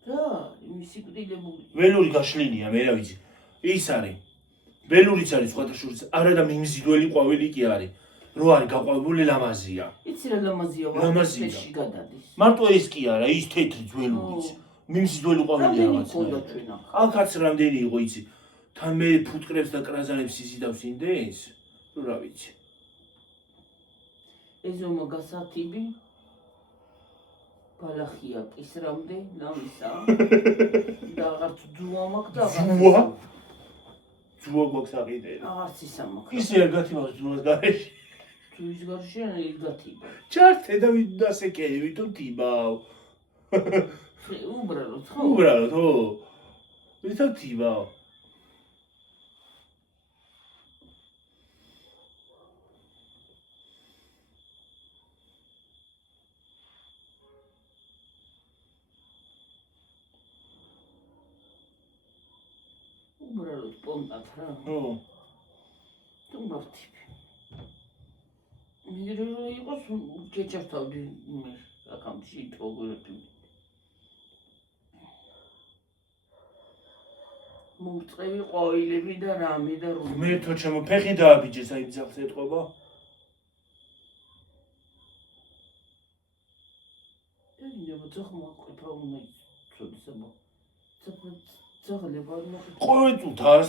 რა, იმის სიკვდილებული. ველური გაშლილია, მე რა ვიცი. ის არის. ველურიც არის სხვათა შორის, არა და მიმზიდველი ყვავილი კი არის. რო არის გაყვავებული ლამაზია. იცი რა ლამაზია ლამაზია. ვარდისში გადადის. მარტო ეს კი არა, ის თეთრი ძველურიც. მიმზიდველი ყვავილი რამდენი რაღაცა. ყოდა ჩვენ ახლა? აქაც რამდენი იყო იცი. თან მე ფუტკრებს და კრაზანებს იზიდავს ინდეენს. ნუ რა ვიცი. ეზომა გასათიბი ბალახია კისრამდე ნამისა და აღარც ძუა მაქვს და ძუა? ძუა გვაქვს აყიდელი. აღარც ისა მაქვს. ისე არ გათიმავს ძუას გარეშე. ძუის გარშე არ გათიბა. ჩართე და ვიდასე კერი, ვითომ თიბავ. უბრალოდ ხო? უბრალოდ, ხო. ვითომ თიბავ. უბრალოდ პონტად რა. ხო. თუ მოვთიბი. მიგრო რო იყოს ჩეჩავთავდი მე აკამში თოგურები. მურწევი ყვავილები და რამე და რუდი. მე თო ჩემო ფეხი დააბიჯეს აი ძაღლს ეთყობა. ედინება ძაღლმა ყიფა უნდა იცოდისება. ძაღლი ვარ მოყიფა. ყოველ წუთას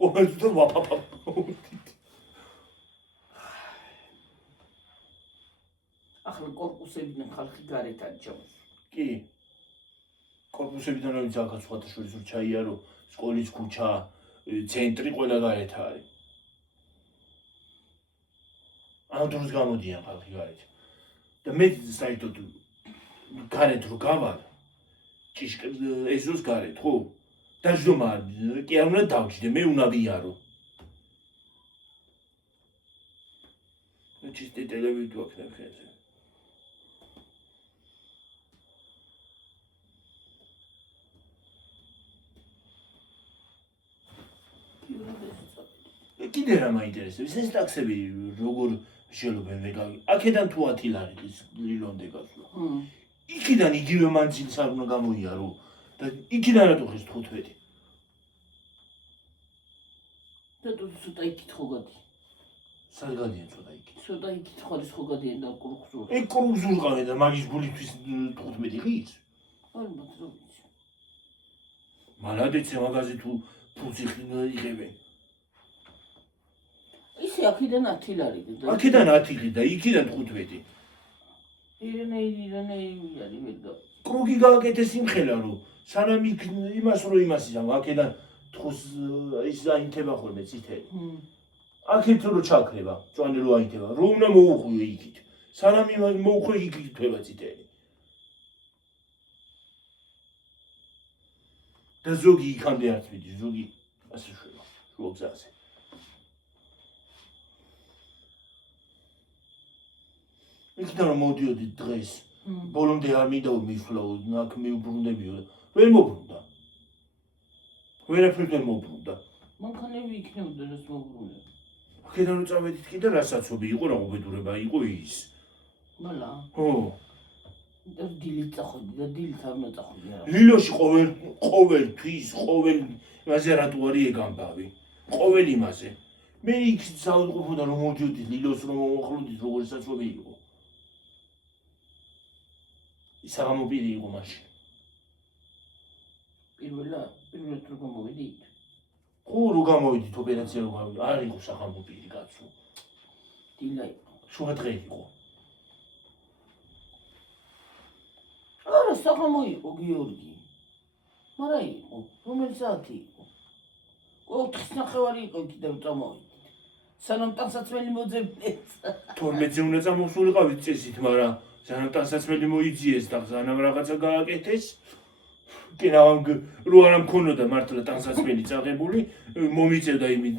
ყოველ წუთას ახლა კორპუსებიდან ხალხი გარეთ არჩევს. კი. კორპუსებიდან არის აქაც სხვათა შორის რომ ჩაიარო, სკოლის ქუჩა, ცენტრი ყველა გარეთ არის. ამ დროს გამოდიან ხალხი გარეთ. და მე საერთოდ გარეთ რო გავალ, ჭიშკ ეზოს გარეთ, ხო? დაჟდომა კი არ უნდა დავჭიდე, მე უნდა ვიარო. ჩისტი ტელევიზორ ვაქნებ ხელზე. კიდე რა მაინტერესებს, ეს ტაქსები როგორ შელობენ ვეგანი? აქედან თუ 10 ლარი ლილონდე გასვლა. იქიდან იგივე მანძილს არ უნდა გამოიარო და იქიდან რატო ხეს 15? და თუ ცოტა იქით ხო გადი. სად გადიან ცოტა იქით? ცოტა იქით ხარის ხო გადიან და კურხზურ. ეგ კურგზურყავენ და მაგის გულისთვის 15 ხის? ალბათ რო ვიცი. მალადეცე მაგაზე თუ ფულს იღებენ. ისე აქედან 10 ლარი და აქედან 10 ხი და იქიდან 15. ირანეი არის ვედა. კრუგი გააკეთეს იმხელა რომ სანამ იქ იმას რო იმას იზამ აქედან თხოს ის აინთება ხოლმე წითელი. აქეთ რო ჩაქრება, წვანი რო აინთება, რო უნდა მოუხვიო იქით. სანამ იმას მოუხვე იქით თვება წითელი. და ზოგი იქამდე არც მიდის, ზოგი ასე შვება, შუა გზაზე. იქიდან რომ მოდიოდი დღეს, ბოლომდე არ მინდა მისვლაო, აქ მიუბრუნდებიო, ვერ მოbrunდა. ვერაფერს ვერ მოbrunდა. მანქანები იქნებოდა რას მოbrunდა. აქედან რო წავედით კიდე რასაცობი იყო, რა უბედურება იყო ის. მალა. ხო. და დილით წახვედი და დილით არ უნდა წახვედი არა. ლილოში ყოველთვის, იმაზე რატო არის ეგ ამბავი? ყოველ იმაზე. მე იქ საუბრობდა რომ მოდიოდი ლილოს რომ მომახლოდით როგორი საცობი იყო. ის აღმოპირი იყო მაშინ. პირველად რო გამოვიდით. ხო, რო გამოვიდით ოპერაცია რო გავიდა, არ იყო აღმოპირი კაცო. დილა იყო. შუა დღე იყო. არა, საღამო იყო გიორგი. მარა იყო, რომელი საათი იყო? ოთხის ნახევარი იყო კიდევ წამოვიდით. სანამ ტანსაცმელი მოძებნეს. 12-ზე უნდა წამოსულიყავით წესით, მაგრამ სანამ ტანსაცმელი მოიძიეს და სანამ რაღაცა გააკეთეს, კენავამ რო არ მქონოდა მართლა ტანსაცმელი წაღებული, მომიწევდა იმით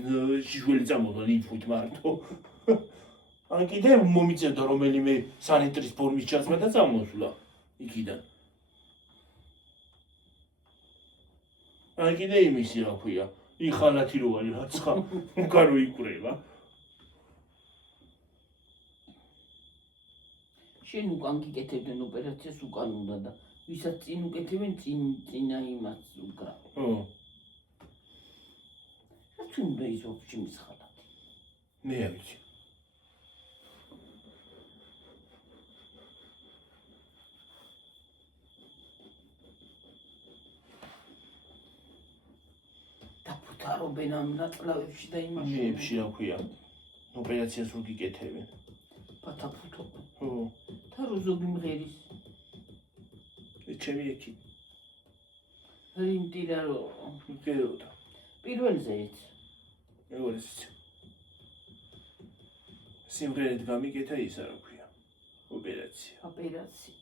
შიშველი წამოვა ლინჩვით მარტო. ან კიდე მომიწევდა რომელიმე სანიტრის ფორმის ჩაცმა და წამოსვლა იქიდან. ან კიდე იმისი რა ქვია, იხალათი რო არის რაცხა, უკან რო იკვრება. შენ უკან გიკეთებდნენ ოპერაციას უკან უნდა და ვისაც წინ უკეთებენ წინა იმას უკრა. ხო. რაც უნდა ის ვაფშე მის ხალათი. მე არ ვიცი. დაფუთარობენ ამ ნაწლავებში და იმაში. მეებში რა ქვია, ოპერაციას რო გიკეთებენ. ბათაფუთობენ. ხო. და რო ზოგი მღერის. ჩემი ეკი. რიმტირა რო მღეროდა. პირველზე იცი. მეორეც. სიმღერით გამიკეთა ისა რა ქვია. ოპერაცია. ოპერაცია.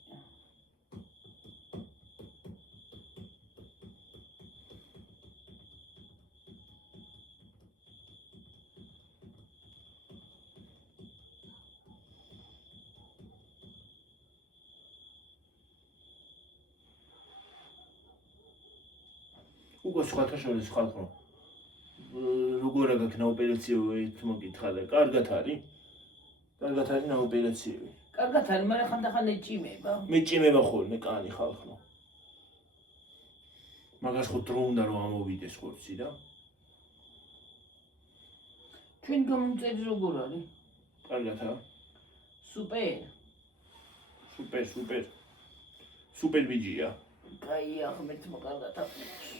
უკვე სხვათა შორის ხალხო როგორ აგაქნა ოპერაციო ერთ მოკითხა და კარგად არის? კარგად არის ნა ოპერაციები. კარგად არის, მაგრამ ხანდახან ეჭიმება. მეჭიმება ხოლმე კანი ხალხო. მაგას ხო დრო უნდა რომ ამოვიდეს ხორცი და ჩვენ გამომწერი როგორ არის? კარგადაა. სუპერ. სუპერ ბიჯია. კაი ახმერთმა კარგად აქვს.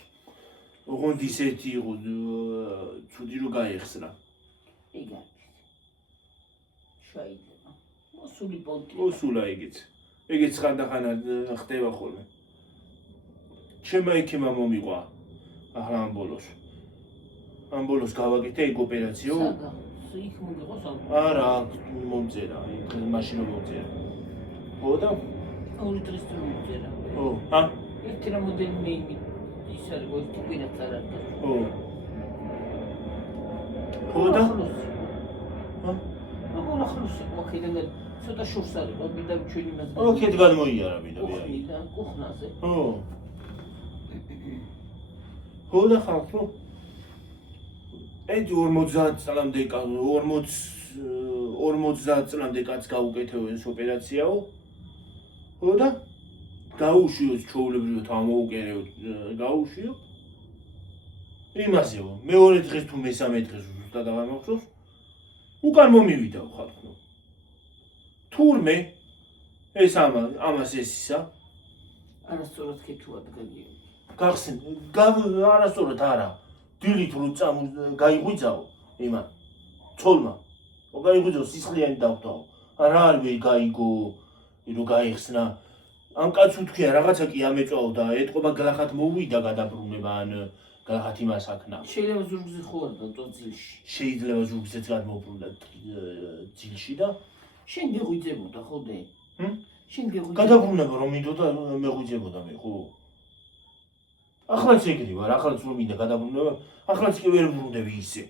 ოღონდ ისეთი იყო ცუდი რომ გაიხსნა. ეგ არის. შეიძლება. მოსული პონტი. ოსულა ეგეც. ეგეც ხანდახან ხდება ხოლმე. ჩემმა იქება მომიყვა ახლა ამ ბოლოს. ამ ბოლოს გავაკეთე ეგ ოპერაციო. საგა. იქ მოგიყოს ამ. არა, მომწერა, მაშინ რომ მომწერა. ხო და? ორი დღის წინ მომწერა. ხო. ერთი რამოდენიმე ის არის ერთი კვირაც არ არის. ხო. ხო და? როგორ ახლოს მოხიდან ცოტა შორს არის, ვიდა ჩვენ იმას. ოკეთ გადმოიარა ვიდა. და კუხნაზე. ხო. ხო და ხალხო? ედი 50 წლამდე 50 წლამდე კაც გაუკეთეო ეს ოპერაციაო. ხო და? გაუშვიოთ ჩვეულებრივად ამოუკერეოთ, გაუშვიო. იმასეო, მეორე დღეს თუ მესამე დღეს ზუსტად აღარ მახსოვს. უკან მომივიდა ხალხო. თურმე ეს ამას ესისა. არასწორად ქეთუად გაგიო. გახსენ, არასწორად არა. დილით რო გაიღვიძაო, იმან. ცოლმა. გაიღვიძაო სისხლიანი დავთაო. რა არის გაიგო, რო გაიხსნა. ამ კაცს უთქვია რაღაცა კი ამეწვაო და ეთყობა გლახად მოვიდა გადაბრუნება ან გლახად იმას აქნა. შეიძლება ზურგზე ხო არ და ძილში. შეიძლება ზურგზეც გადმოუბრუნდა ძილში და შენ გეღვიძებოდა ხოდე? შენ გეღვიძებოდა. გადაბრუნება რომ მინდოდა მეღვიძებოდა მე, ხო? ახლაც ეგრე ვარ, ახლაც რომ მინდა გადაბრუნება, ახლაც კი ვერ ბრუნდები ისე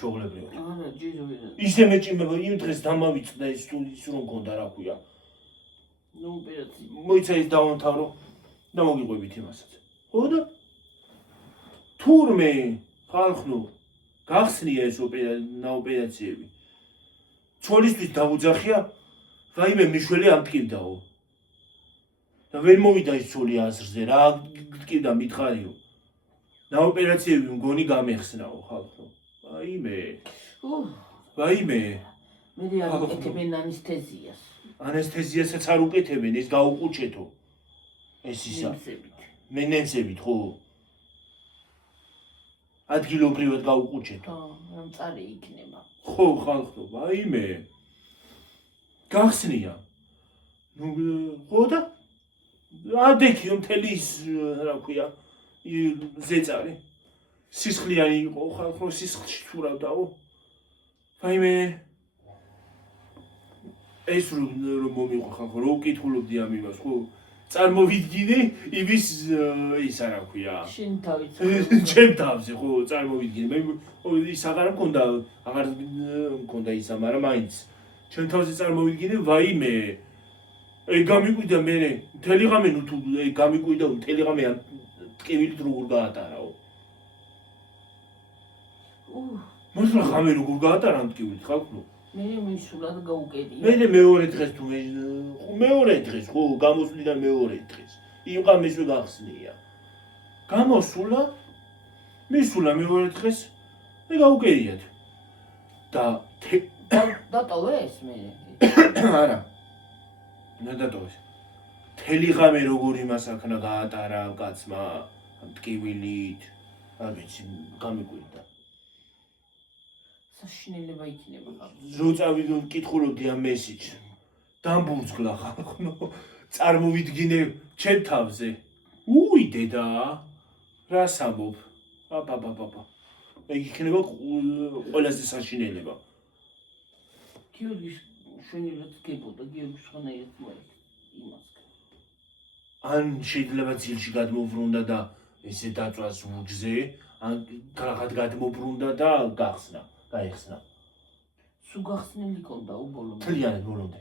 ჩვეულებრივად. არა, ჯერ ვერ. ისე მეჭიმება იმ დღეს დამავიწყდა ის რომ მქონდა რა ქვია. ნუ ოპერაცია. მოიცა ის დავამთავრო და მოგიყვებით იმასაც. ხო და? თურმე ხალხო გახსნია ეს ოპერაციები. ცოლისთვის დაუძახია, რაიმე მიშველი ამტკივდაო. და ვერ მოვიდა ის ცოლი აზრზე, რა გტკივდა მითხარიო. და ოპერაციები მგონი გამეხსნაო ხალხო. ვაიმე. მე არ ეკეთებენ ანესთეზიას. ანესთეზიასაც არ უკეთებენ, ეს გაუყუჩეთო. ეს ისა. მე ნემსებით, ხო? ადგილობრივად გაუყუჩეთო. რომ წარი იქნება. ხო, ხალხო, ვაიმე. გახსნია. ნუ ხო და? ადექიო მთელი ის რა ქვია, ზეწარი. სისხლიანი იყო ხალხო სისხლში ცურავდაო ვაიმე ეს რომ მომიყვა ხალხო რო უკითხულობდი ამ იმას ხო წარმოვიდგინე იმის ის არა ქვია შენ თავით ჩემ თავზე ხო წარმოვიდგინე მე ის აღარ მქონდა ისა მაგრამ მაინც ჩემ თავზე წარმოვიდგინე ვაიმე გამიკვიდა მე მთელი ღამე თუ გამიკვიდა მთელი ღამე ამ ტკივილით როგორ გაატარაო მოსლა ღამე როგორ გაატარა ამ ტკივილით ხალხო მე სულად გაუკედია მე მეორე დღეს თუ მეორე დღეს ხო გამოსვლიდან მეორე დღეს იმ ღამეს გახსნია გამოსულა მისულა მეორე დღეს მე გაუკედიათ და დატოვეს მე არა ნადატოვეს მთელი ღამე როგორ იმას აქნა გაატარა კაცმა ამ ტკივილით არ ვიცი გამიკვირდა საშინელება იქნება ხალხო რო წავიდო ვკითხულობდი ამ მესიჯს დამბურძგლა ხალხო წარმოვიდგინე ჩემ თავზე უი დედა რას ამბობ აბაბაბაბა ეგ იქნება ყველაზე საშინელება გიორგის შენი რაც გებოდა გიორგის ხანაერთ მოიქ იმას ან შეიძლება ძილში გადმოვრუნდა და ესე დაწვას უჯზე ან რაღაც გადმობრუნდა და გახსნა გაიხსნა სულ გახსნილი კონდა უბოლო მთლიანად ბოლომდე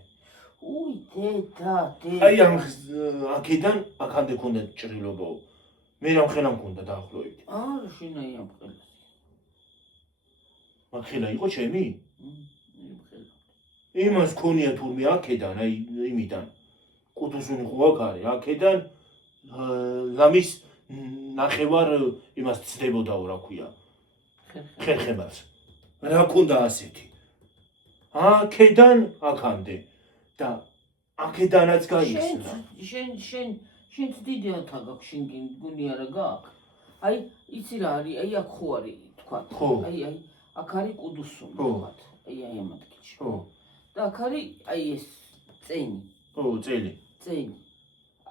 უი დედა აი ამ აქედან აქამდე ქონდა ჭრილობაო მე რამ ხელა მქონდა დაახლოებით არა შენ აი ამ ხელას მაგ ხელა იყო ჩემი იმ ხელა იმას ქონია თურმე აქედან აი იმიდან კუტუსუნი ხო აქ არის აქედან ლამის ნახევარ იმას ცდებოდაო რა ქვია ხერხემას რა ქონდა ასეთი აქედან აქამდე და აქედანაც გაიხსნა შენც დიდი ოთახა გაქვს შენ გუნი არა გაქვს აი იცი რა არის აი აქ ხო არის თქვა აი აქ არის კუდუსუნი თქვა აი ამ ადგილში ხო და აქ არის აი ეს წენი ხო წელი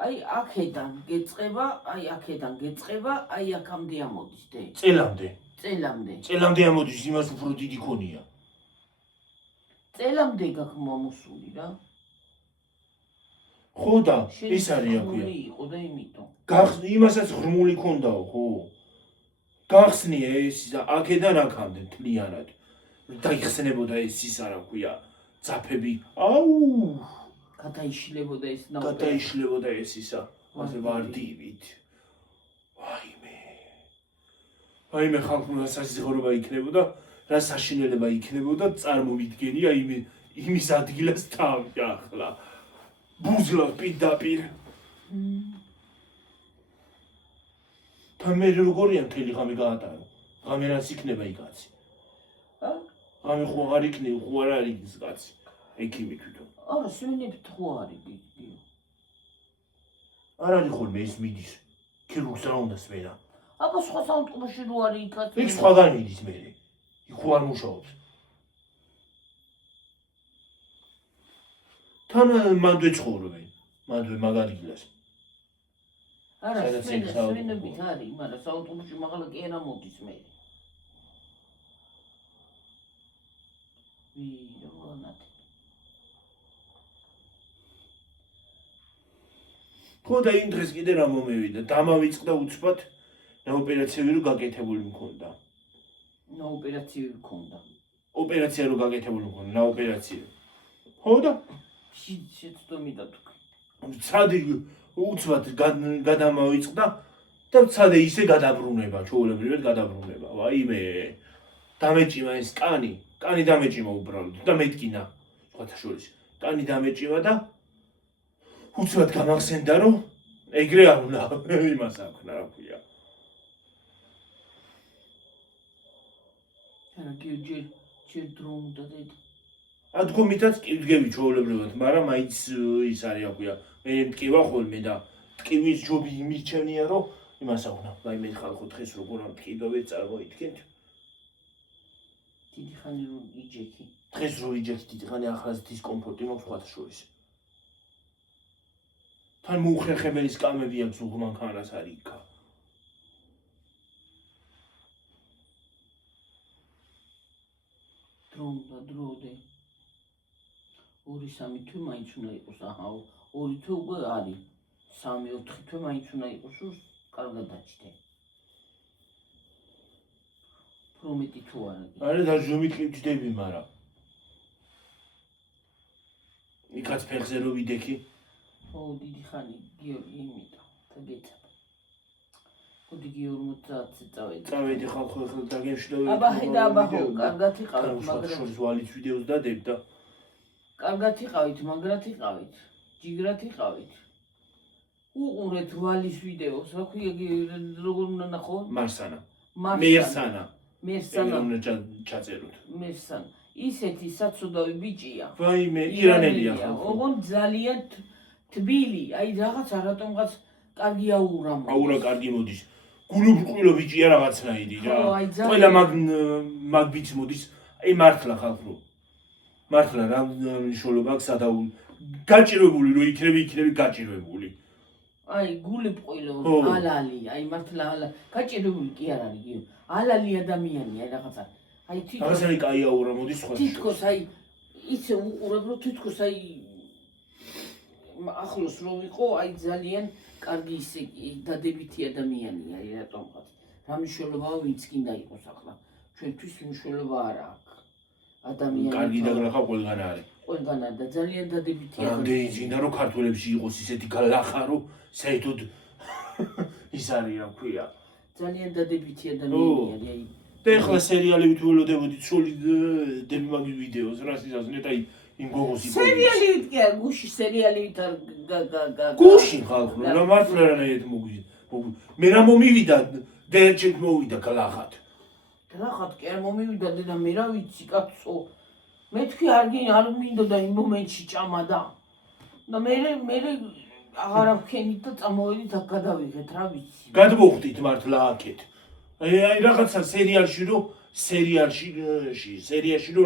აი აქედან გეწყება აი აქედან გეწყება აი აქამდე ამოდის დე წელამდე ამოდის იმას უფრო დიდი ქონია წელამდე გაქვს მომუსული რა ხო და ის არის აქვია იყო და იმიტომ იმასაც ღრმული ქონდაო ხო გახსნია ეს აქედან აქამდე მთლიანად დაიხსნებოდა ეს ის არა ქვია ძაფები აუ გადაიშლებოდა ეს ისა ასე ვარდივით ვაიმე ხალხმა სასიზღვრობა იქნებოდა რა საშინელება იქნებოდა წარმოვიდგენია იმის ადგილას თავი ახლა ბუზლა პირდაპირ თამერი როგორია მთელი ღამე გაატარო ღამე რაც იქნება იკაცი ღამე ხო არ იქნება ხო არ არის კაცი ექიმი თვითონ არა სვენებთ ხო არის გიო არ არის ხოლმე ის მიდის ქირურგს რა უნდა სვენა აბა სხვა საუნტყმოში რო არის იქაც იქ სხვაგან მიდის მე იქ ხო არ მუშაობს თან მანდვე ცხოვრობენ მანდვე მაგ ადგილას არა სვენებით არის მაგრამ საუნტყმოში მაღლა კი არა მოდის მე ვირონად ხო და იმ დღეს კიდე რა მომევიდა დამავიწყდა უცბად ოპერაცია რო გაკეთებული მქონდა ოპერაცია რო გაკეთებული მქონდა რა ოპერაცია ხო და შეცდომიდა თუ ცადი უცბად გადამავიწყდა და ცადე ისე გადაბრუნება ჩვეულებრივად გადაბრუნება ვაიმე დამეჭიმა ეს კანი დამეჭიმა უბრალოდ და მეტკინა სხვათა შორის კანი დამეჭიმა და უცბად გამახსენდა რომ ეგრე არ უნდა იმას აქვს რა ქვია არა ჯერ დრო უნდა დედა ადგომითაც კივდგები ჩვეულებრივად მაგრამ მაინც ის არის რა ქვია მე მტკივა ხოლმე და ტკივის ჯობი იმირჩენია რომ იმას აქვს ვაიმე ხალხო დღეს როგორ ამ ტკივებს წარმოიდგენთ დიდი ხანი რომ იჯექი დღეს რო იჯექი დიდი ხანი ახლაც დისკომფორტი მაქვს სხვათა შორის თან მოუხერხებელი სკამები აქვს უღმანქანას არის იქა დროდე 2-3 თვე მაინც უნდა იყოს აჰა 2 თვე უკვე არის 3-4 თვე მაინც უნდა იყოს რომ კარგად დაჭდე პრომეტი თუ არა არა დაჟომით ჯდები მაგრამ იქაც ფეხზე რო ვიდექი ო დიდი ხანი გიორგი იმიტა და გეცაბ ხოდი გიორგი 40 წავედი ხალხო ახლა დაგემშვიდობები აბა ხედა აბა ხო კარგად იყავით მაგრამ შორის ვალიც ვიდეოს დადებ და კარგად იყავით მაგრად იყავით ჯიგრად იყავით უყურეთ ვალის ვიდეოს რა ქვია როგორ უნდა ნახო მარსანა მერსანა უნდა ჩაწეროთ მერსანა ისეთი საცუდავი ბიჭია ვაიმე ირანელია ოღონდ ძალიან თბილი აი რაღაცა რატომღაც კარგი აურა აურა კარგი მოდის გულუბრყვილო ბიჭია რაღაცნაირი რა ხო, აი, ძალიან. ყველა მაგ ბიჭს მოდის აი მართლა ხალხო მართლა რა მნიშვნელობა აქვს სადაუ გაჭირვებული რო იქნები გაჭირვებული აი გულუბრყვილო ხო. ალალი აი მართლა გაჭირებული კი არ არის გიო ალალი ადამიანია რაღაცა აი რაღაცნაირი კაი აურა მოდის სხვა თითქოს აი ისე უყურებ რომ თითქოს აი ახლოს რო ვიყო აი ძალიან კარგი ისე დადებითი ადამიანია აი რატომღაც რა მნიშვნელობაა ვინც კიდე იყოს ახლა ჩვენთვის მნიშვნელობა არ აქვს ადამიანი კარგი დაგრახა ყველგან არის ყველგანა და ძალიან დადებითი რამდენი წინდა რომ ქართველებში იყოს ისეთი გალახარო საერთოდ ის არის რა ქვია ძალიან დადებითი ადამიანია აი და ეხლა სერიალებით ველოდებოდით სული დები მაგის ვიდეოს რა სიზაზნეთ აი იმ გოგოს სერიალი კი არა გუში სერიალი გა გუში ხალხო რა მართლა რანაირად მე რა მომივიდა დერჩეთ მოვიდა გალახად გალახად კი არ მომივიდა და მე რა ვიცი კაცო მე თქვი არ მინდოდა იმ მომენტში ჭამა და მე აღარ ვქენით და წამოვედით აქ გადავიღეთ რა ვიცი გადმოვხდით მართლა აქეთ აი რაღაცა სერიალში რომ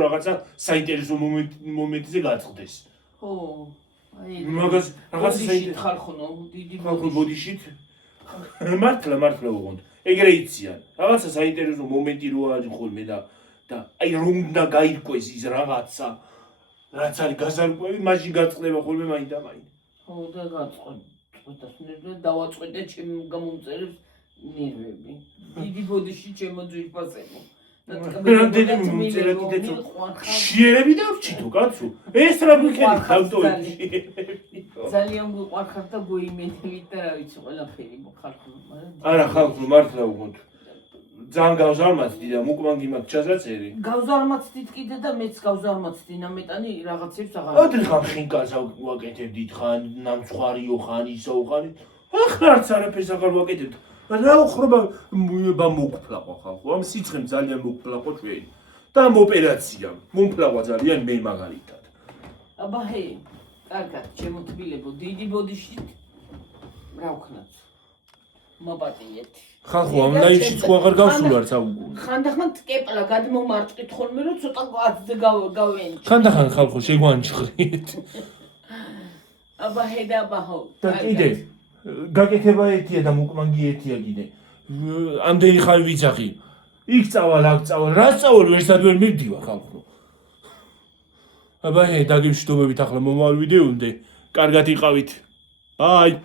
რაღაცა საინტერესო მომენტზე გაწყდეს ხო აი მაგას რაღაცა საინტერესო ხალხო დიდი ხალხო ბოდიშით მართლა უღონდ ეგრე იციან რაღაცა საინტერესო მომენტი რო არის ხოლმე და აი რომ უნდა გაირკვეს ის რაღაცა რაც არის გაზარკვევი მაშინ გაწყდება ხოლმე მაინც და მაინც ხო და გაწყდა დავაწყვეტე ჩემ გამომწერებს ნერვები დიდი ბოდიში ჩემო ძვირფასებო რამდენი მომწერა კიდე თუ შიერები დავრჩითო კაცო ეს რა გიქენით დავტოვეთ ძალიან გვიყვარხარ და გვიმედივით და რა ვიცი ყველაფერი ხალხო არა ხალხო მართლა უღონდ ძალიან გავზარმაცდი და მუკმანგი მაგ ჩაზაწერი გავზარმაცდით კიდე და მეც გავზარმაცდი ნამეტანი რაღაცებს აღარ ოდრიხან ხინკას ვაკეთებდით ხან ნამცხვარიო ხან ისო ხან ახლა არც არაფერს აღარ ვაკეთებთ რა უხრობა მოგფლაყო ხალხო ამ სიცხემ ძალიან მოგფლაყო ჩვენ და ამ ოპერაციამ მომფლაყვა ძალიან მე მაგალითად აბა ჰე კარგად შემოთბილებო დიდი ბოდიშით რა ვქნათ მოპატიეთ ხალხო ამ ლაივში თუ აღარ გავსულ არც აუგული ხანდახან კეპლა გადმომარტყით ხოლმე რომ ცოტა კვაცზე გავენჭი ხანდახან ხალხო შეგვანჩხრით აბა ჰე და აბა ჰო და კიდე გაკეთება ერთია და მუკმანგი ერთია კიდე ამდენი ხანი ვიცახი იქ წავალ აქ წავალ რა წავალ ვერსად ვერ მივდივა ხალხო აბა ჰე დაგემშვიდობებით ახლა მომავალ ვიდეომდე კარგად იყავით აი